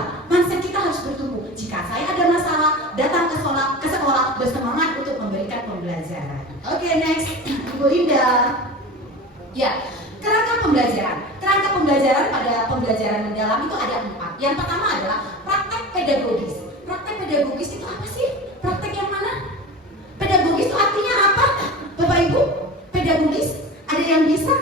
harus bertumbuh. Jika saya ada masalah, datang ke sekolah bersemangat untuk memberikan pembelajaran. Oke, next, Ibu Indah. Ya, kerangka pembelajaran pada pembelajaran mendalam itu ada 4. Yang pertama adalah praktek pedagogis. Praktek pedagogis itu apa sih? Praktek yang mana? Pedagogis itu artinya apa? Bapak Ibu, pedagogis ada yang bisa?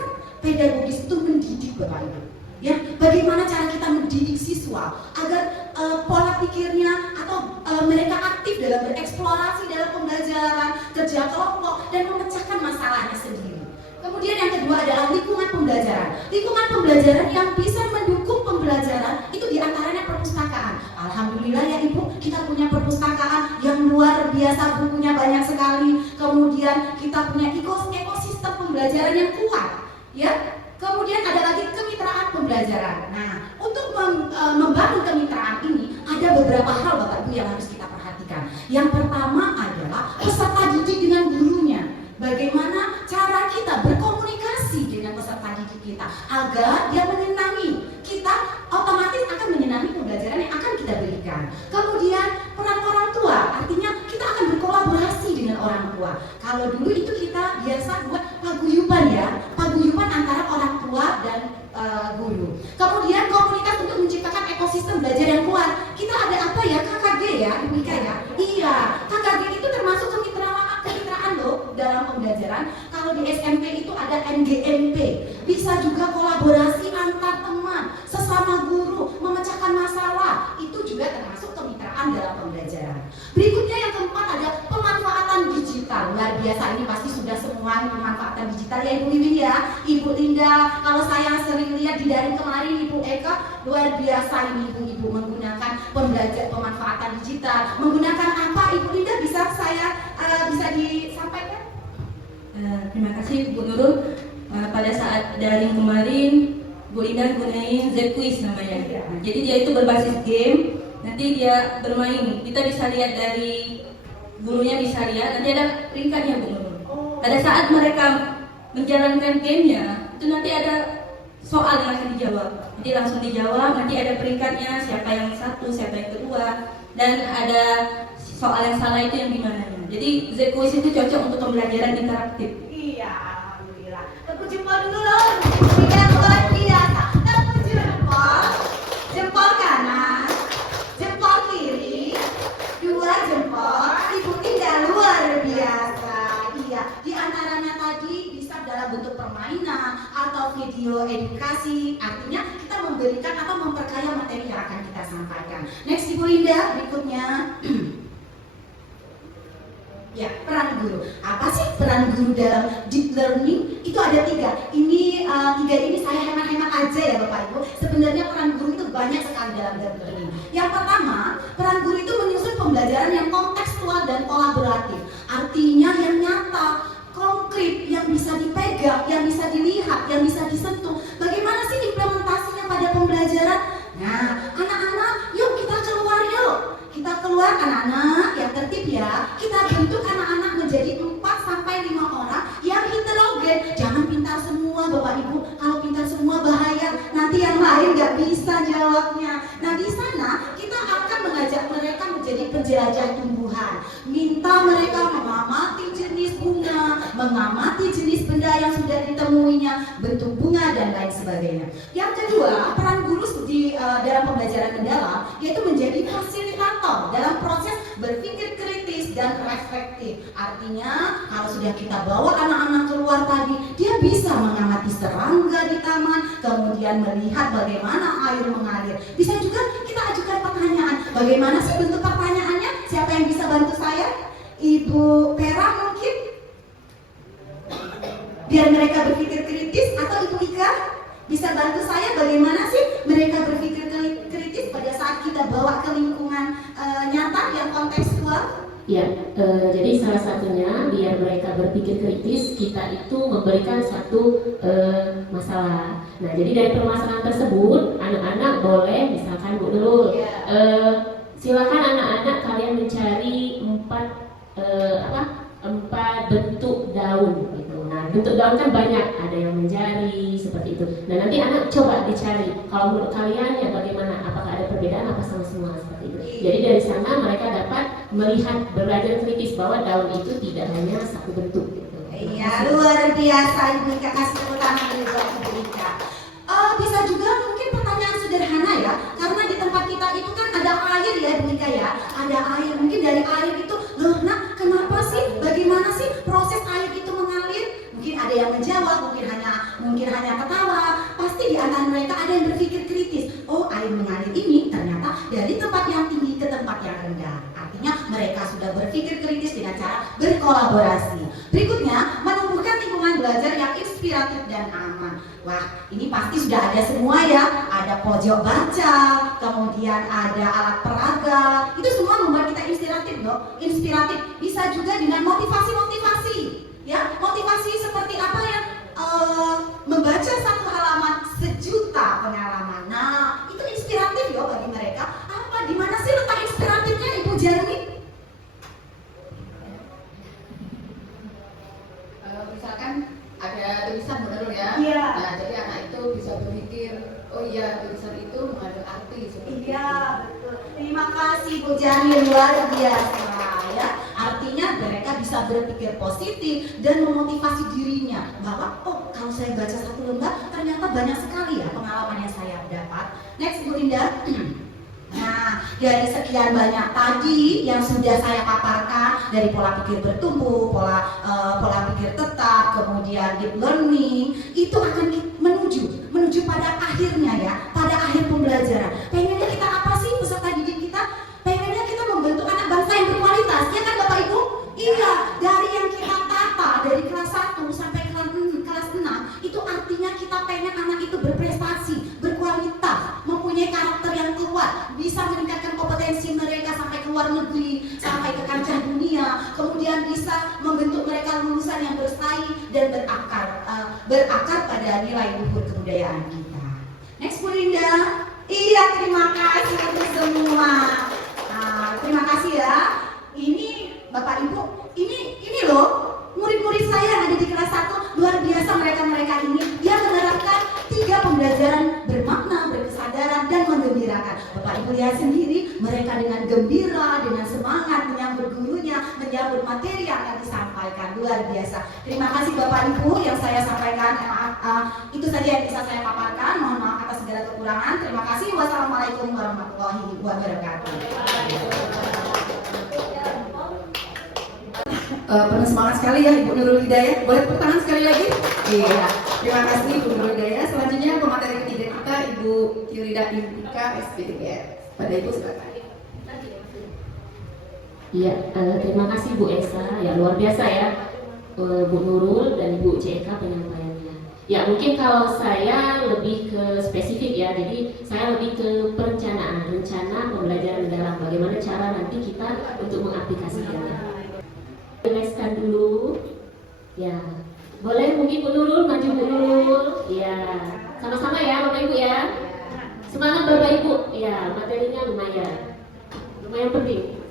Pedagogis itu mendidik Bapak Ibu. Ya, bagaimana cara kita mendidik siswa agar pola pikirnya atau mereka aktif dalam bereksplorasi dalam pembelajaran, kerja kelompok dan memecahkan masalahnya sendiri. Kemudian yang kedua adalah lingkungan pembelajaran. Lingkungan pembelajaran yang bisa mendukung pembelajaran itu diantaranya perpustakaan. Alhamdulillah ya Ibu, kita punya perpustakaan yang luar biasa, bukunya banyak sekali. Kemudian kita punya ekosistem pembelajaran yang kuat, ya. Kemudian ada lagi kemitraan pembelajaran. Nah, untuk membangun kemitraan ini ada beberapa hal Bapak Ibu yang harus kita perhatikan. Yang pertama adalah peserta didik dengan gurunya. Bagaimana cara kita berkomunikasi dengan peserta didik kita agar dia menyenangi kita, otomatis akan menyenangi pembelajaran yang akan kita berikan. Kemudian peran orang tua, artinya kita akan berkolaborasi dengan orang tua. Kalau dulu itu kita biasa buat paguyuban ya, paguyuban antara orang tua dan guru. Kemudian komunitas untuk menciptakan ekosistem belajar yang kuat. Kita ada apa ya, KKG ya, Ibu Ika ya? Iya, KKG itu termasuk kemitraan loh dalam pembelajaran. Kalau di SMP itu ada NGMP. Bisa juga kolaborasi antar teman, sesama guru, memecahkan masalah. Itu juga termasuk kemitraan dalam pembelajaran. Berikutnya yang keempat ada pemanfaatan digital. Luar biasa, ini pasti sudah semua semua pemanfaatan digital ya Ibu Wiwin ya, Ibu Linda. Kalau saya sering lihat di daring kemarin Ibu Eka, luar biasa ini ibu-ibu menggunakan pemanfaatan digital. Menggunakan apa Ibu Linda, bisa bisa disampaikan? Terima kasih Bu Nurul. Pada saat daring kemarin Bu Linda gunain Z-Quiz namanya. Nah, jadi dia itu berbasis game. Nanti dia bermain. Kita bisa lihat dari gurunya, bisa lihat. Nanti ada peringkatnya Bu Nurul. Pada saat mereka menjalankan gamenya, itu nanti ada soal yang akan dijawab. Nanti langsung dijawab. Nanti ada peringkatnya. Siapa yang satu, siapa yang kedua. Dan ada soal yang salah itu yang gimana. Jadi Z-Quiz itu cocok untuk pembelajaran interaktif. Iya, alhamdulillah. Tepuk jempol dulu loh. Yang luar biasa. Tepuk jempol. Jempol kanan, jempol kiri, dua jempol. Ibu Linda luar biasa. Iya, di antaranya tadi bisa dalam bentuk permainan atau video edukasi. Artinya kita memberikan atau memperkaya materi yang akan kita sampaikan. Next Ibu Linda, berikutnya. Ya, peran guru. Apa sih peran guru dalam deep learning? Itu ada 3. Ini 3 ini saya hemat-hemat aja ya Bapak Ibu. Sebenarnya peran guru itu banyak sekali dalam deep learning. Yang pertama, peran guru itu menyusun pembelajaran yang kontekstual dan kolaboratif. Artinya yang nyata, konkret, yang bisa dipegang, yang bisa dilihat, yang bisa disentuh. Bagaimana sih implementasinya pada pembelajaran? Nah, anak-anak, yuk kita keluar yuk. Kita keluar anak-anak yang tertib ya. Kita bentuk anak-anak menjadi 4-5 orang yang heterogen. Jangan pintar semua Bapak Ibu. Kalau pintar semua bahaya. Nanti yang lain nggak bisa jawabnya. Nah di sana kita akan mengajak mereka menjadi penjelajah tumbuhan. Minta mereka mengamati jenis bunga, mengamati jenis benda yang sudah ditemuinya, bentuk bunga dan lain sebagainya. Yang kedua, peran guru di dalam pembelajaran mendalam yaitu menjadi fasilitator dalam proses berpikir kritis dan reflektif. Artinya kalau sudah kita bawa anak-anak keluar tadi, dia bisa mengamati serangga di taman, kemudian melihat bagaimana air mengalir. Bisa juga kita ajukan pertanyaan. Bagaimana sih bentuk pertanyaannya? Siapa yang bisa bantu saya? Ibu Pera mungkin? Biar mereka berpikir kritis, atau Ibu Ika bisa bantu saya bagaimana sih mereka berpikir kritis pada saat kita bawa ke lingkungan nyata yang kontekstual? Ya, jadi salah satunya biar mereka berpikir kritis, kita itu memberikan satu masalah. Nah, jadi dari permasalahan tersebut, anak-anak boleh, misalkan Bu Nurul, silakan anak-anak kalian mencari 4 bentuk daun gitu. Nah, bentuk daun kan banyak, ada yang menjari seperti itu. Nah, nanti anak coba dicari. Kalau menurut kalian ya bagaimana? Apakah ada perbedaan apa sama semua seperti itu? Jadi dari sana mereka dapat melihat, belajar kritis bahwa daun itu tidak hanya satu bentuk. Gitu. Iya, luar biasa Ibu Ika, kasih tepuk tangan dulu buat Ibu Ika. Bisa juga mungkin pertanyaan sederhana ya, karena di tempat kita itu kan ada air ya Ibu Ika ya, ada air. Mungkin dari air itu, loh nak, kenapa sih? Bagaimana sih proses air itu mengalir? Mungkin ada yang menjawab, mungkin hanya ketawa. Pasti di antara mereka ada yang berpikir kritis. Oh, air mengalir ini ternyata dari tempat yang tinggi ke tempat yang rendah. Artinya mereka sudah berpikir kritis dengan cara berkolaborasi. Berikutnya, menumbuhkan lingkungan belajar yang inspiratif dan aman. Wah, ini pasti sudah ada semua ya. Ada pojok baca, kemudian ada alat peraga. Itu semua membuat kita inspiratif loh. Inspiratif. Bisa juga dengan motivasi-motivasi. Ya, motivasi seperti apa ya? Membaca 1 halaman 1.000.000 pengalaman. Nah, itu inspiratif ya bagi mereka. Apa? Di mana sih letak inspiratifnya Ibu Jarmi? Misalkan ada tulisan bener ya. Iya. Nah, jadi anak itu bisa berpikir, oh iya tulisan itu mengandung arti seperti Iya, itu. betul. Terima kasih Bu Jani, luar biasa ya. Artinya mereka bisa berpikir positif dan memotivasi dirinya bahwa oh kalau saya baca 1 lembar ternyata banyak sekali ya pengalaman yang saya dapat. Next Bu Linda. Nah, dari sekian banyak tadi yang sudah saya paparkan, dari pola pikir bertumbuh, pola pikir tetap, kemudian deep learning, itu akan menuju pada akhirnya ya, pada akhir pembelajaran. Pengennya kita apa sih peserta didik kita? Pengennya kita membentuk anak bangsa yang berkualitas, ya kan Bapak Ibu? Iya, dari yang kita tata dari kelas 1 bisa membentuk mereka lulusan yang bersaing dan berakar pada nilai luhur kebudayaan kita. Next, Bu Linda. Iya, terima kasih untuk semua. Nah, terima kasih ya. Ini Bapak Ibu, ini loh murid-murid saya yang ada di kelas 1, luar biasa mereka ini. Dia menerapkan 3 pembelajaran bermakna, berkesadaran, dan menggembirakan. Bapak Ibu lihat sendiri, mereka dengan gembira, dengan semangat menyambut gurunya, menyambut materi yang akan disampaikan. Luar biasa. Terima kasih Bapak Ibu yang saya sampaikan. Itu saja yang bisa saya paparkan. Mohon maaf atas segala kekurangan. Terima kasih. Wassalamualaikum warahmatullahi wabarakatuh. Penuh semangat sekali ya Ibu Nurul Hidayah. Boleh tepuk tangan sekali lagi? Iya. Terima kasih Ibu Nurul Hidayah. Selanjutnya pemateri ketiga kita Ibu Yurida Indika SPDG. Pada Ibu silakan. Iya, terima kasih Bu Esa. Ya luar biasa ya Bu Nurul dan Ibu CK penyampaiannya. Ya mungkin kalau saya lebih ke spesifik ya, jadi saya lebih ke perencanaan, rencana pembelajaran mendalam. Bagaimana cara nanti kita untuk mengaplikasikannya. Jelaskan dulu, ya boleh mungkin Bu Nurul, maju Bu Nurul, ya sama-sama ya Bapak Ibu ya, semangat Bapak Ibu, ya materinya lumayan penting.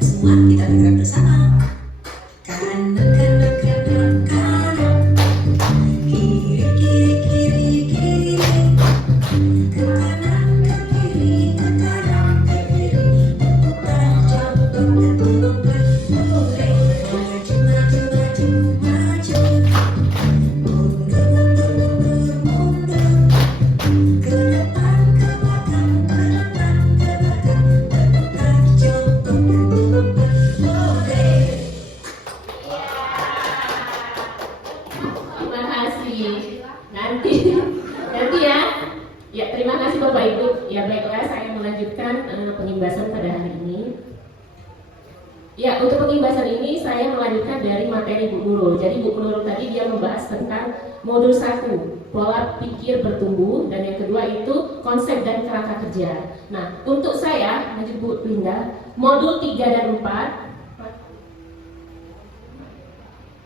Semua kita bergerak bersama. Kanan, kiri, kiri, kiri, kiri, ke kanan, ke kiri, ke kanan, ke kiri, boleh, maju, maju, maju, maju, mundur, ke depan, ke belakang, ke depan, ke belakang, coba, boleh. Terima kasih. Nanti ya. Ya terima kasih Bapak Ibu. Ya baiklah saya melanjutkan pengimbasan pada hari ini. Ya untuk pengimbasan ini saya melanjutkan dari materi Bu Nurul. Jadi Bu Nurul tadi dia membahas tentang modul 1 pola pikir bertumbuh, dan yang kedua itu konsep dan kerangka kerja. Nah untuk saya lanjut Bu Linda, modul 3 dan 4.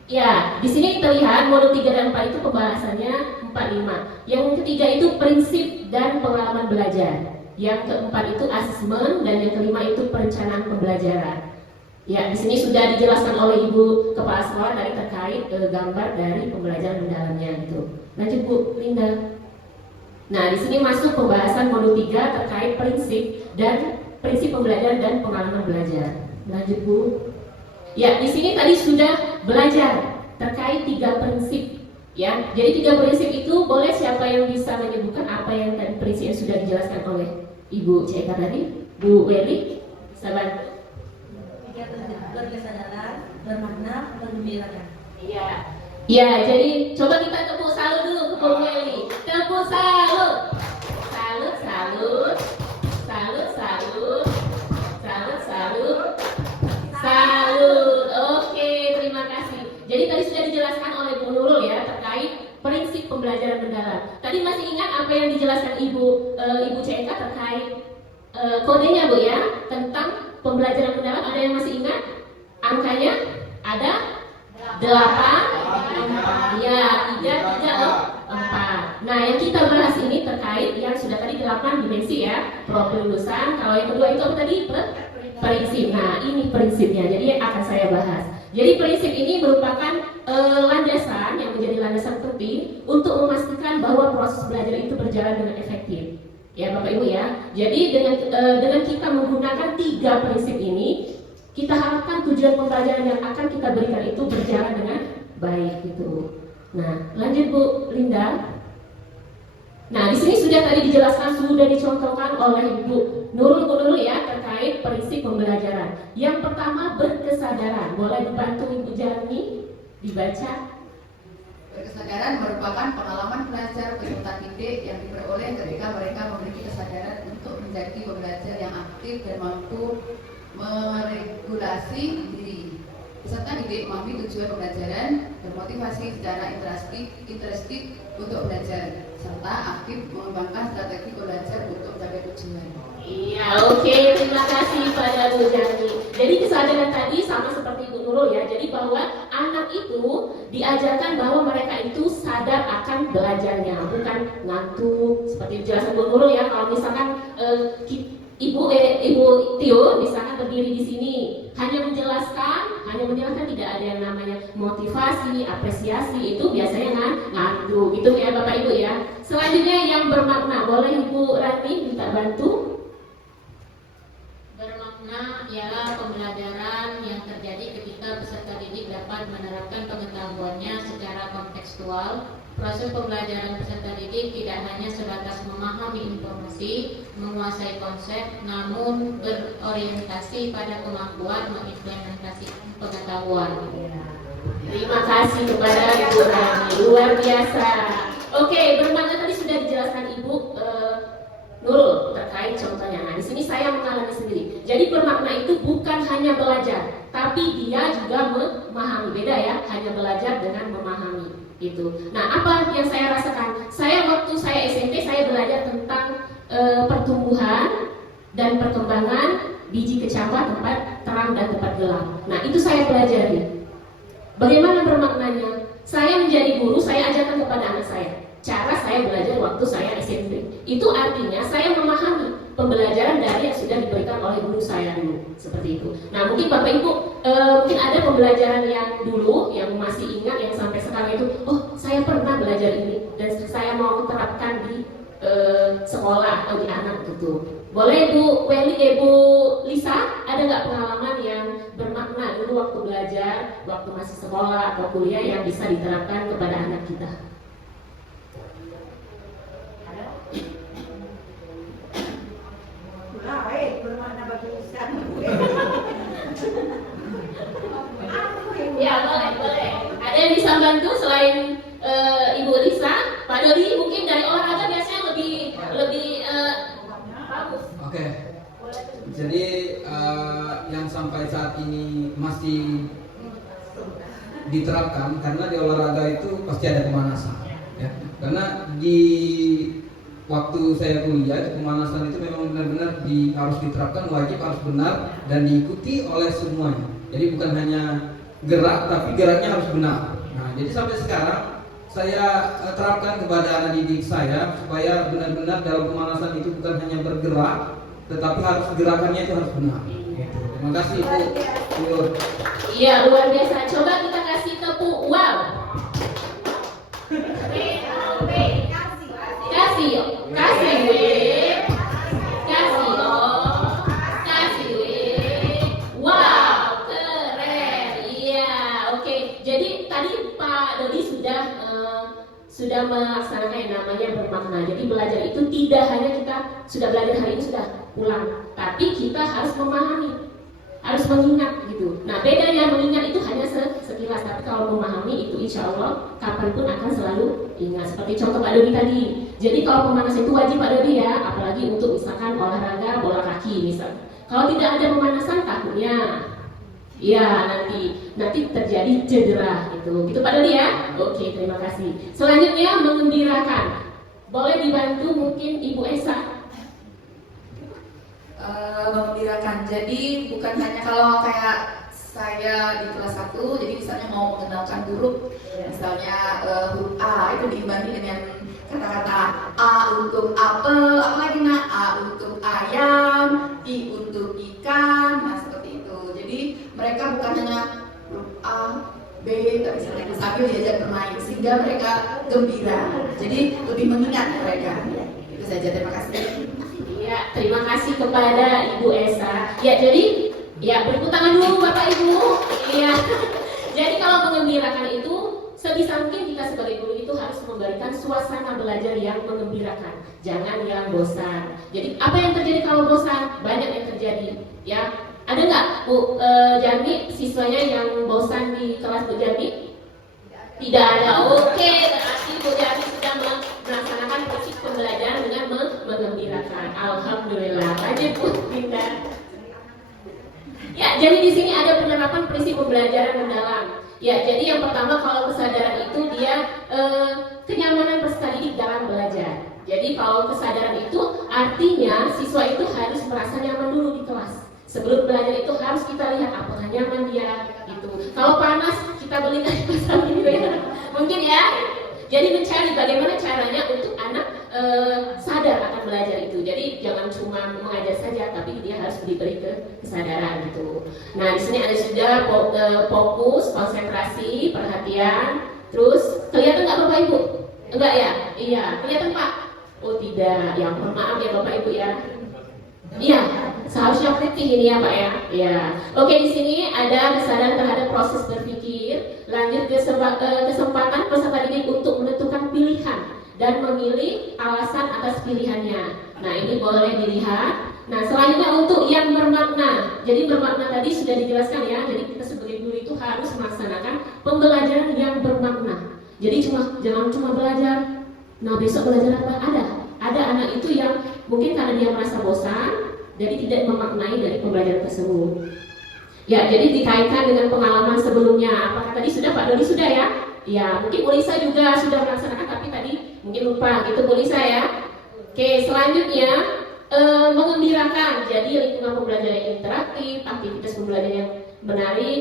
Ya, di sini terlihat modul 3 dan 4 itu pembahasannya 4-5. Yang ketiga itu prinsip dan pengalaman belajar. Yang keempat itu asesmen, dan yang kelima itu perencanaan pembelajaran. Ya, di sini sudah dijelaskan oleh Ibu Kepala Sekolah dari terkait gambar dari pembelajaran mendalamnya gitu. Lanjut Bu Linda. Nah, di sini masuk pembahasan modul 3 terkait prinsip pembelajaran dan pengalaman belajar. Lanjut Bu. Ya, di sini tadi sudah belajar terkait 3 prinsip. Ya, jadi 3 prinsip itu boleh siapa yang bisa menyebutkan apa yang tadi prinsip yang sudah dijelaskan oleh Ibu CK tadi? Bu Weli, bisa bantu? 3 prinsip berkesadaran, bermakna, menggembirakan. Iya. Ya, jadi coba kita tepuk salut dulu ke Bu Weli. Tepuk salut. Salut, salut. Salut, salut. Salut, salut. Salut. Oke, terima kasih. Jadi tadi sudah dijelaskan oleh Bu Nurul ya terkait prinsip pembelajaran mendalam. Tadi masih ingat apa yang dijelaskan Ibu CK terkait kodenya Bu ya tentang pembelajaran mendalam? Ada yang masih ingat? Angkanya ada 8, ya 3, 4. Nah yang kita bahas ini terkait yang sudah tadi 8 dimensi ya, profil lulusan. Kalau yang kedua itu apa tadi? Prinsip. Nah ini prinsipnya, jadi akan saya bahas. Jadi prinsip ini merupakan landasan yang menjadi landasan penting untuk memastikan bahwa proses belajar itu berjalan dengan efektif. Ya Bapak Ibu ya. Jadi dengan kita menggunakan 3 prinsip ini, kita harapkan tujuan pembelajaran yang akan kita berikan itu berjalan dengan baik gitu. Nah lanjut Bu Linda. Nah, di sini sudah tadi dijelaskan, sudah dicontohkan oleh Bu Nurul ya terkait prinsip pembelajaran. Yang pertama berkesadaran. Boleh dibantu Ibu Jami dibaca? Berkesadaran merupakan pengalaman pelajar penyuntan didik yang diperoleh ketika mereka memiliki kesadaran untuk menjadi pembelajar yang aktif dan mampu meregulasi diri. Peserta didik memahami tujuan pembelajaran, bermotivasi secara interaktif untuk belajar, serta aktif mengembangkan strategi belajar untuk mencapai tujuan. Iya, oke, terima kasih pada Bu Jani. Jadi kesadaran tadi sama seperti Bu Nurul ya. Jadi bahwa anak itu diajarkan bahwa mereka itu sadar akan belajarnya, bukan ngantuk. Seperti dijelaskan Bu Nurul ya. Kalau misalkan Ibu Tio misalkan berdiri di sini hanya menjelaskan tidak ada yang namanya motivasi, apresiasi, itu biasanya ngantuk gitu ya Bapak Ibu ya. Selanjutnya yang bermakna, boleh Ibu Rani minta bantu? Bermakna ialah pembelajaran yang terjadi ketika peserta didik dapat menerapkan pengetahuannya secara kontekstual. Proses pembelajaran peserta didik tidak hanya sebatas memahami informasi, menguasai konsep, namun berorientasi pada kemampuan mengimplementasikan pengetahuan. Terima kasih kepada Ibu Rani, luar biasa. Oke, bermakna tadi sudah dijelaskan Ibu Nurul terkait contohnya. Nah, di sini saya mengalami sendiri. Jadi bermakna itu bukan hanya belajar, tapi dia juga memahami. Beda ya, hanya belajar dengan memahami itu. Nah, apa yang saya rasakan? Waktu saya SMP saya belajar tentang pertumbuhan dan perkembangan biji kecambah, tempat terang dan tempat gelap. Nah, itu saya pelajari. Bagaimana bermaknanya? Saya menjadi guru, saya ajarkan kepada anak saya cara saya belajar waktu saya SMP. Itu artinya saya memahami pembelajaran dari yang sudah diberikan oleh guru saya dulu, seperti itu. Nah, mungkin Bapak Ibu mungkin ada pembelajaran yang dulu yang masih ingat, yang sampai sekarang itu, oh saya pernah belajar ini dan saya mau terapkan di sekolah atau di anak gitu. Boleh Bu Weli, Bu Lisa, ada nggak pengalaman yang bermakna dulu waktu belajar, waktu masih sekolah atau kuliah yang bisa diterapkan kepada anak kita? Bermakna bagi Ustaz. Ya boleh. Ada yang bisa bantu selain Ibu Lisa? Pak Dodi mungkin dari olahraga biasanya lebih bagus. Oke. Jadi yang sampai saat ini masih diterapkan karena di olahraga itu pasti ada pemanasan, ya. Karena di waktu saya kuliah pemanasan itu memang benar-benar harus diterapkan, wajib, harus benar dan diikuti oleh semuanya. Jadi bukan hanya gerak, tapi geraknya harus benar. Nah, jadi sampai sekarang saya terapkan kepada anak didik saya supaya benar-benar dalam pemanasan itu bukan hanya bergerak, tetapi harus gerakannya itu harus benar. Gitu. Terima kasih Bu. Iya, luar biasa. Coba kita kasih tepuk wow. Kasih wow, keren. Iya, oke. Jadi tadi Pak Dodi sudah melaksanakan yang namanya bermakna. Jadi belajar itu tidak hanya kita sudah belajar hari ini sudah pulang, tapi kita harus memahami, harus mengingat gitu. Nah, bedanya mengingat itu hanya sekilas, tapi kalau memahami itu insya Allah kapanpun akan selalu ingat. Seperti contoh Pak Dodi tadi. Jadi kalau pemanasan itu wajib Pak Dodi ya, apalagi untuk misalkan olahraga bola kaki misal. Kalau tidak ada pemanasan takutnya ya nanti terjadi cedera gitu. Gitu Pak Dodi ya. Oke, terima kasih. Selanjutnya mengembirakan. Boleh dibantu mungkin Ibu Esa. Mengembirakan. Jadi bukan hanya kalau kayak saya di kelas 1, jadi misalnya mau mengenalkan huruf, misalnya huruf A itu diimbangi dengan kata-kata A untuk apel, apalagi A untuk ayam, I untuk ikan, nah seperti itu. Jadi mereka bukan hanya huruf A, B, tapi misalnya sambil diajak bermain sehingga mereka gembira. Jadi lebih mengingat mereka. Itu saja, terima kasih. Ya, terima kasih kepada Ibu Esa. Ya, jadi ya bertepuk tangan dulu Bapak Ibu. Iya. Jadi kalau mengembirakan itu sebisa mungkin kita sebagai guru itu harus memberikan suasana belajar yang mengembirakan. Jangan yang bosan. Jadi apa yang terjadi kalau bosan? Banyak yang terjadi. Ya, ada nggak Bu Jami siswanya yang bosan di kelas Bu Jami? Tidak ada. Oke, berarti Bu Jami sudah melaksanakan proses pembelajaran dengan mengembirakan. Alhamdulillah. Lanjut Bu Binda. Ya, jadi di sini ada penerapan prinsip pembelajaran mendalam. Ya, jadi yang pertama kalau kesadaran itu dia kenyamanan peserta didik dalam belajar. Jadi kalau kesadaran itu Artinya siswa itu harus merasa nyaman dulu di kelas. Sebelum belajar itu harus kita lihat apakah nyaman dia gitu. Kalau panas kita belikan pasal gitu ya. Mungkin ya. Jadi mencari bagaimana caranya untuk anak sadar akan belajar itu. Jadi jangan cuma mengajar saja, tapi dia harus diberi kesadaran gitu. Nah di sini ada sudah fokus, konsentrasi, perhatian. Terus kelihatan nggak Bapak Ibu? Enggak ya? Iya. Kelihatan Pak? Oh tidak. Ya mohon maaf ya Bapak Ibu ya. Iya. Seharusnya aktif ini ya Pak ya. Ya. Oke di sini ada kesadaran terhadap proses berpikir. Lanjut ke kesempatan peserta didik untuk menentukan pilihan dan memilih alasan atas pilihannya. Nah ini boleh dilihat. Nah selanjutnya untuk yang bermakna. Jadi bermakna tadi sudah dijelaskan ya. Jadi kita sebagai guru itu harus melaksanakan pembelajaran yang bermakna. Jadi jangan cuma belajar. Nah besok belajar apa? Ada anak itu yang mungkin karena dia merasa bosan, jadi tidak memaknai dari pembelajaran tersebut. Ya, jadi dikaitkan dengan pengalaman sebelumnya. Apakah tadi sudah Pak Dodi sudah ya? Ya, mungkin Bu Lisa juga sudah melaksanakan, tapi tadi mungkin lupa gitu Bu Lisa ya. Oke, selanjutnya mengembirakan. Jadi lingkungan pembelajaran yang interaktif, aktivitas pembelajaran yang menarik,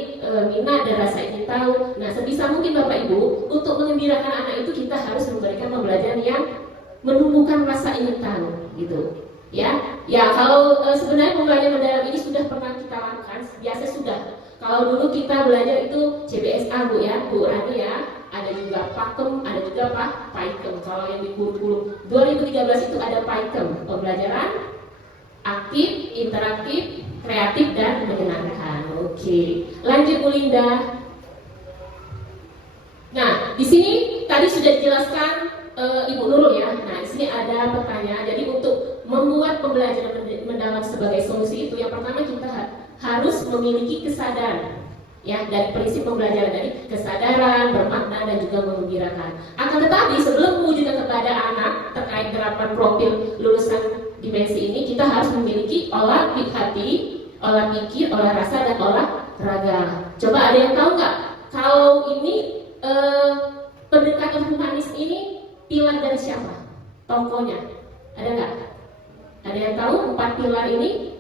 minat dan rasa ingin tahu. Nah, sebisa mungkin Bapak Ibu untuk mengembirakan anak itu kita harus memberikan pembelajaran yang menumbuhkan rasa ingin tahu, gitu. Ya, kalau sebenarnya pembelajaran mendalam ini sudah pernah kita lakukan, biasa sudah. Kalau dulu kita belajar itu CBSA Bu ya, Bu Rani ya, ada juga Pakem, ada juga Paikem. Kalau yang di kurikulum 2013 itu ada Paikem, pembelajaran aktif, interaktif, kreatif dan menyenangkan. Oke, lanjut Bu Linda. Nah, di sini tadi sudah dijelaskan Ibu Nurul ya. Nah, di sini ada pertanyaan. Jadi untuk membuat pembelajaran mendalam sebagai solusi itu, yang pertama kita harus memiliki kesadaran ya dari prinsip pembelajaran, dari kesadaran, bermakna dan juga mengembirakan. Akan tetapi sebelum mewujudkan kepada anak terkait delapan profil lulusan dimensi ini, kita harus memiliki olah hati, olah pikir, olah rasa dan olah raga. Coba ada yang tahu nggak kalau ini pendekatan humanis ini pilar dari siapa? Tokohnya ada nggak? Ada yang tahu 4 pilar ini?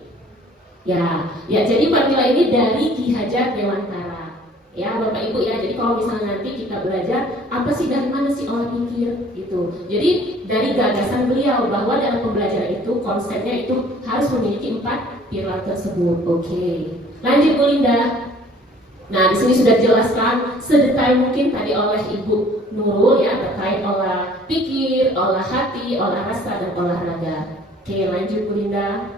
Ya, jadi 4 pilar ini dari Ki Hajar Dewantara. Ya, Bapak Ibu ya. Jadi kalau misalnya nanti kita belajar apa sih, dari mana sih olah pikir gitu. Jadi dari gagasan beliau bahwa dalam pembelajaran itu konsepnya itu harus memiliki 4 pilar tersebut. Oke. Lanjut Bu Linda. Nah, di sini sudah dijelaskan sedetail mungkin tadi oleh Ibu Nurul ya terkait olah pikir, olah hati, olah rasa dan olahraga. Oke, lanjut Bu Linda.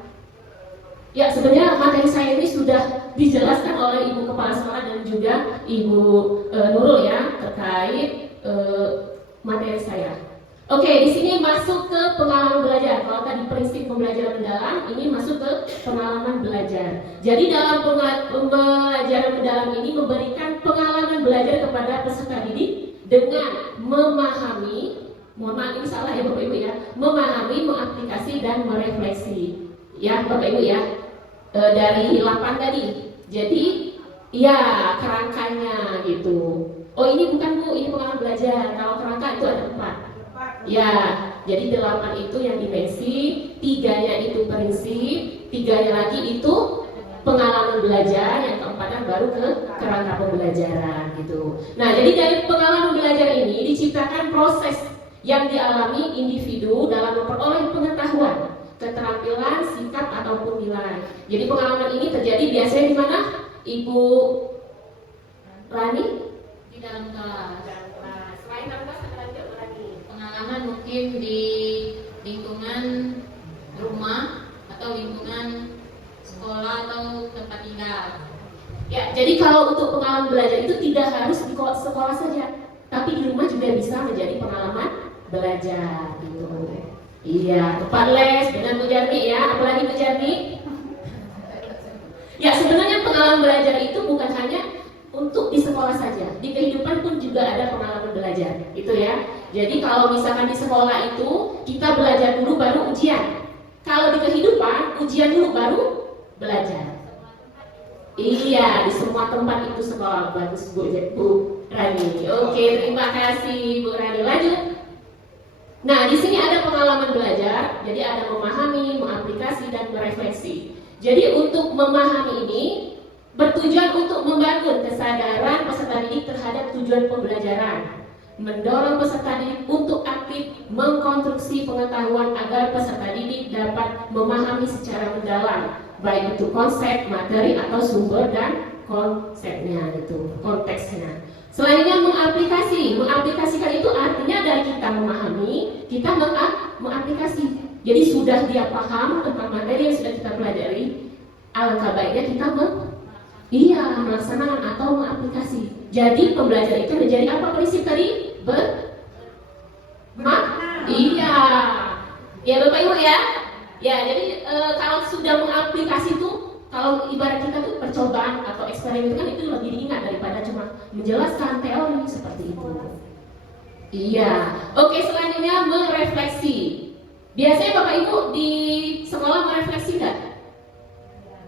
Ya, sebenarnya materi saya ini sudah dijelaskan oleh Ibu Kepala Sekolah dan juga Ibu Nurul ya terkait materi saya. Oke, di sini masuk ke pengalaman belajar. Kalau tadi prinsip pembelajaran mendalam, ini masuk ke pengalaman belajar. Jadi dalam pembelajaran mendalam ini memberikan pengalaman belajar kepada peserta didik dengan memahami, mohon maaf ini salah ya Bapak Ibu ya, memahami, mengaplikasi dan merefleksi. Ya Bapak Ibu ya, dari 8 tadi. Jadi ya kerangkanya gitu. Oh ini bukan Bu, ini pengalaman belajar. Kalau kerangka itu ada 4. Ya, jadi 8 itu yang dimensi, 3-nya itu prinsip, 3-nya lagi itu pengalaman belajar, yang keempatnya baru ke kerangka pembelajaran gitu. Nah, jadi dari pengalaman belajar ini diciptakan proses yang dialami individu dalam memperoleh pengetahuan, keterampilan, sikap ataupun nilai. Jadi pengalaman ini terjadi biasanya di mana? Ibu Rani? Di dalam kelas. Selain dalam kelas ada lagi apa lagi? Pengalaman mungkin di lingkungan rumah atau lingkungan sekolah atau tempat tinggal. Ya, jadi kalau untuk pengalaman belajar itu tidak harus di sekolah saja, tapi di rumah juga bisa menjadi pengalaman belajar gitu. Iya, tempat les dengan Bu Jarmi ya, apalagi Bu Jarmi? Ya, sebenarnya pengalaman belajar itu bukan hanya untuk di sekolah saja, di kehidupan pun juga ada pengalaman belajar, itu ya. Jadi kalau misalkan di sekolah itu kita belajar dulu baru ujian. Kalau di kehidupan ujian dulu baru belajar. Iya, di semua tempat itu sekolah. Bagus Bu Rani. Oke, terima kasih Bu Rani. Lanjut. Nah, di sini ada pengalaman belajar, jadi ada memahami, mengaplikasi, dan merefleksi. Jadi untuk memahami ini bertujuan untuk membangun kesadaran peserta didik terhadap tujuan pembelajaran, mendorong peserta didik untuk aktif mengkonstruksi pengetahuan agar peserta didik dapat memahami secara mendalam, baik itu konsep, materi, atau sumber dan konsepnya, itu konteksnya. Selanjutnya mengaplikasikan itu artinya dari kita memahami, kita mengaplikasi. Jadi sudah dia paham tentang materi yang sudah kita pelajari, alangkah baiknya kita melaksanakan atau mengaplikasi. Jadi pembelajaran itu menjadi apa prinsip tadi? Iya. Ya Bapak Ibu ya. Ya, jadi kalau sudah mengaplikasi itu, kalau ibarat kita tuh percobaan atau eksperimen kan itu lebih diingat daripada cuma menjelaskan teori seperti itu. Iya. Oke, selanjutnya merefleksi. Biasanya Bapak Ibu di sekolah merefleksi nggak?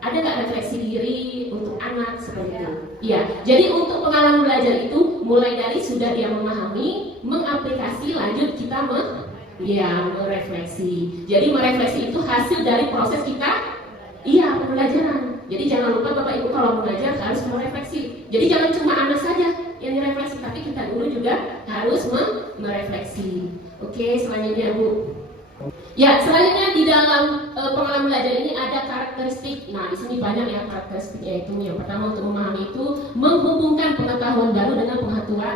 Ada nggak refleksi diri untuk anak seperti itu? Iya. Jadi untuk pengalaman belajar itu mulai dari sudah dia memahami, mengaplikasi, lanjut kita merefleksi. Jadi merefleksi itu hasil dari proses kita pembelajaran. Jadi jangan lupa Bapak Ibu kalau belajar harus merefleksi. Jadi jangan cuma anak saja yang direfleksi, tapi kita dulu juga harus merefleksi. Oke, selanjutnya Bu. Ya, selanjutnya di dalam pengalaman belajar ini ada karakteristik. Nah, di sini banyak ya karakteristiknya itu. Yang pertama untuk memahami itu menghubungkan pengetahuan baru dengan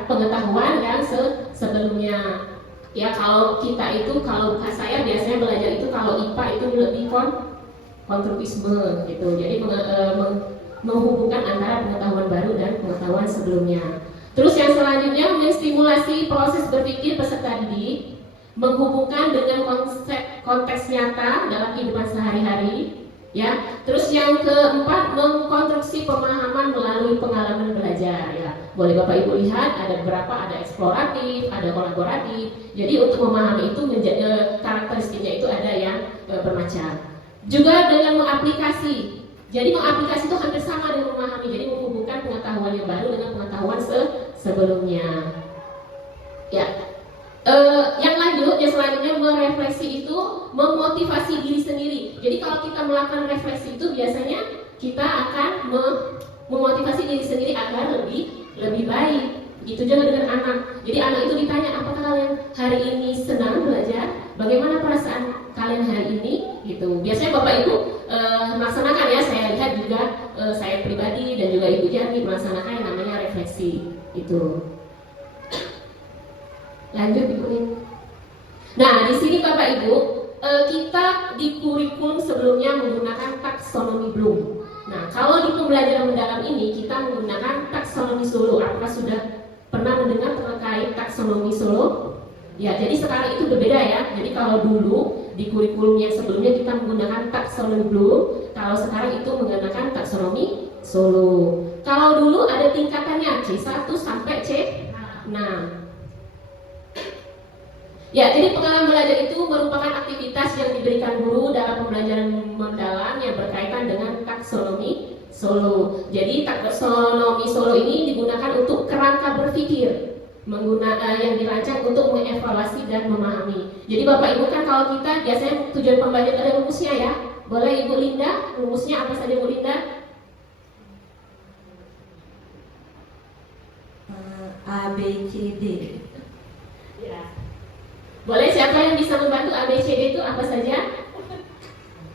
pengetahuan yang sebelumnya. Ya, kalau saya biasanya belajar itu kalau IPA itu lebih konstruktisme gitu. Jadi menghubungkan antara pengetahuan baru dan pengetahuan sebelumnya. Terus yang selanjutnya menstimulasi proses berpikir peserta didik, menghubungkan dengan konteks nyata dalam kehidupan sehari-hari, ya. Terus yang keempat mengkonstruksi pemahaman melalui pengalaman belajar, ya. Boleh Bapak Ibu lihat ada beberapa, ada eksploratif, ada kolaboratif. Jadi untuk memahami itu karakteristiknya itu ada yang bermacam. Juga dengan mengaplikasi. Jadi mengaplikasi itu hampir sama dengan memahami. Jadi menghubungkan pengetahuan yang baru dengan pengetahuan sebelumnya. Ya. Yang selanjutnya merefleksi itu memotivasi diri sendiri. Jadi kalau kita melakukan refleksi itu biasanya kita akan memotivasi diri sendiri agar lebih baik. Begitu juga dengan anak. Jadi anak itu ditanya, apakah kalian hari ini senang belajar? Bagaimana perasaan kalian hari ini? Gitu. Biasanya Bapak Ibu melaksanakan ya. Saya lihat juga saya pribadi dan juga Ibu Jani melaksanakan yang namanya refleksi itu. Lanjut Ibu Lin. Nah, di sini Bapak Ibu kita di kurikulum sebelumnya menggunakan taksonomi Bloom. Nah, kalau di pembelajaran mendalam ini kita menggunakan taksonomi Solo. Apakah sudah pernah mendengar terkait taksonomi Solo? Ya, jadi sekarang itu berbeda ya. Jadi kalau dulu di kurikulum yang sebelumnya kita menggunakan taksonomi Bloom, kalau sekarang itu menggunakan taksonomi Solo. Kalau dulu ada tingkatannya C1 sampai C6. Ya, jadi pengalaman belajar itu merupakan aktivitas yang diberikan guru dalam pembelajaran mendalam yang berkaitan dengan taksonomi Solo. Jadi taksonomi Solo ini digunakan untuk kerangka berpikir, yang dirancang untuk mengevaluasi dan memahami. Jadi Bapak Ibu kan kalau kita biasanya tujuan pembelajaran ada rumusnya ya. Boleh Ibu Linda, rumusnya apa saja Bu Linda? A, B, C, D. Ya. Boleh siapa yang bisa membantu ABCD itu apa saja?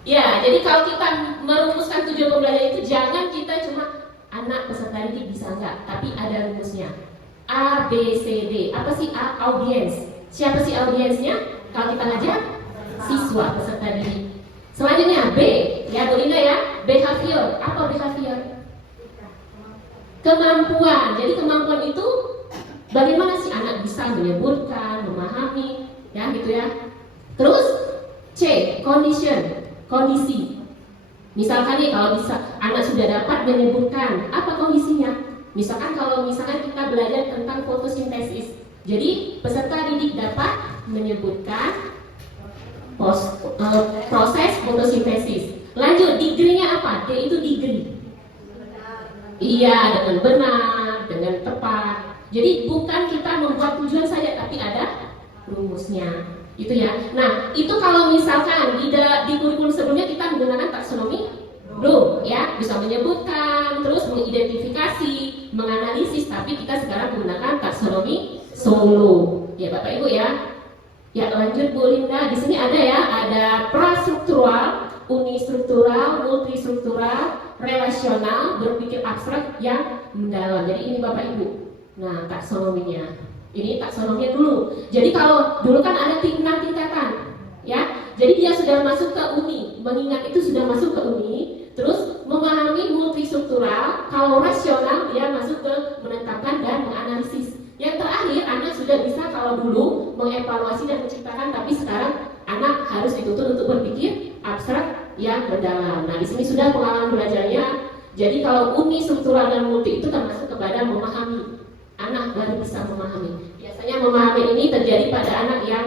Ya, jadi kalau kita merumuskan tujuan pembelajaran itu jangan kita cuma anak peserta didik bisa enggak, tapi ada rumusnya. A, B, C, D. Apa sih A? Audiens. Siapa sih audiensnya? Kalau kita ngajar siswa peserta didik. Selanjutnya B, ya Bu Linda ya. Behavior. Apa behavior? Kemampuan. Jadi kemampuan itu bagaimana sih anak bisa menyebutkan, memahami, ya gitu ya. Terus C, condition, kondisi. Misalkan nih kalau bisa anak sudah dapat menyebutkan apa kondisinya. Misalkan kita belajar tentang fotosintesis. Jadi peserta didik dapat menyebutkan proses fotosintesis. Lanjut, degree-nya apa? D itu degree. Iya, dengan benar, dengan tepat. Jadi bukan kita membuat tujuan saja, tapi ada rumusnya. Itu ya. Nah, itu kalau misalkan di kurikulum sebelumnya kita menggunakan taksonomi belum ya, bisa menyebutkan, terus mengidentifikasi, menganalisis, tapi kita sekarang menggunakan taksonomi solo. Ya Bapak Ibu ya. Ya lanjut Bu Linda, di sini ada ya, ada prastruktural, unistruktural, multistruktural, relasional, berpikir abstrak yang mendalam. Jadi ini Bapak Ibu. Nah, taksonominya. Ini taksonominya dulu. Jadi kalau dulu kan ada tingkatan, ya. Jadi dia sudah masuk ke uni, mengingat itu sudah masuk ke uni, terus memahami multistruktural. Kalau rasional dia masuk ke menetapkan dan menganalisis. Yang terakhir anak sudah bisa kalau dulu mengevaluasi dan menciptakan, tapi sekarang anak harus dituntut untuk berpikir abstrak yang mendalam. Nah di sini sudah pengalaman belajarnya. Jadi kalau uni, struktural dan multi itu termasuk kepada memahami. Anak baru bisa memahami. Biasanya memahami ini terjadi pada anak yang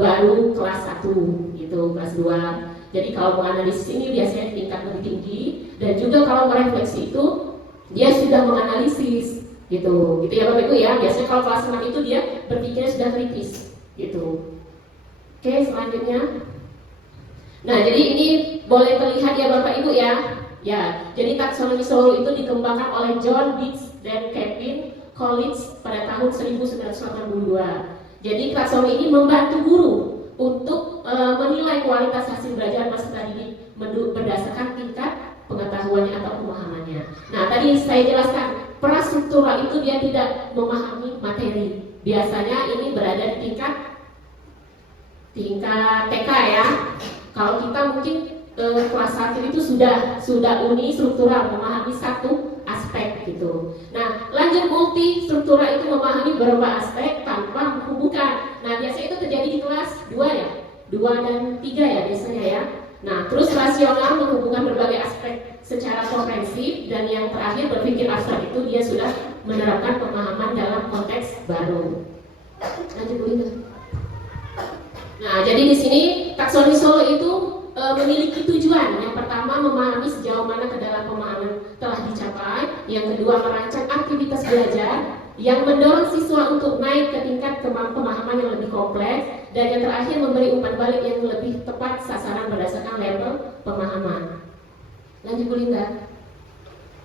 baru kelas 1 gitu, kelas 2. Jadi kalau menganalisis ini biasanya tingkat lebih tinggi, dan juga kalau merefleksi itu dia sudah menganalisis gitu ya Bapak Ibu ya. Biasanya kalau kelas 6 itu dia berpikirnya sudah kritis gitu. Oke, selanjutnya. Nah, jadi ini boleh terlihat ya Bapak Ibu ya. Ya, jadi taksonomi solo itu dikembangkan oleh John Beach dan Kevin College pada tahun 1982. Jadi taksonomi ini membantu guru untuk menilai kualitas hasil belajar peserta didik berdasarkan tingkat pengetahuannya atau pemahamannya. Nah, tadi saya jelaskan prastruktural itu dia tidak memahami materi. Biasanya ini berada di tingkat TK ya. Kalau kita mungkin kelas 1 itu sudah uni struktural, memahami satu aspek gitu. Nah, lanjut multi struktural itu memahami beberapa aspek tanpa menghubungkan. Nah, biasanya itu terjadi di kelas 2 ya, 2 dan 3 ya biasanya ya. Nah, terus rasional menghubungkan berbagai aspek secara komprehensif, dan yang terakhir berpikir abstrak itu dia sudah menerapkan pemahaman dalam konteks baru. Lanjut Bu Linda. Nah, jadi di sini taksonomi solo itu memiliki tujuan. Yang pertama memahami sejauh mana kedalaman pemahaman telah dicapai. Yang kedua merancang aktivitas belajar yang mendorong siswa untuk naik ke tingkat pemahaman yang lebih kompleks. Dan yang terakhir memberi umpan balik yang lebih tepat sasaran berdasarkan level pemahaman. Lanjut Bu Linda.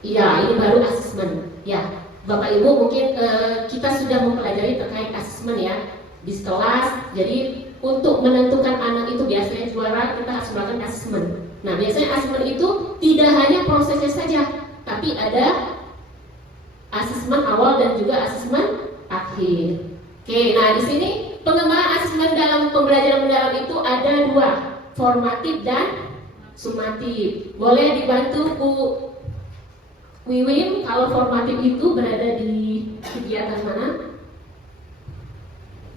Iya, ini baru asesmen. Ya, Bapak Ibu mungkin kita sudah mempelajari terkait asesmen ya di kelas. Jadi untuk menentukan anak itu biasanya juara, kita harus melakukan asesmen. Nah, biasanya asesmen itu tidak hanya prosesnya saja, tapi ada asesmen awal dan juga asesmen akhir. Oke, nah di sini pengembangan asesmen dalam pembelajaran mendalam itu ada 2, formatif dan sumatif. Boleh dibantu Bu Wiwin kalau formatif itu berada di kegiatan mana?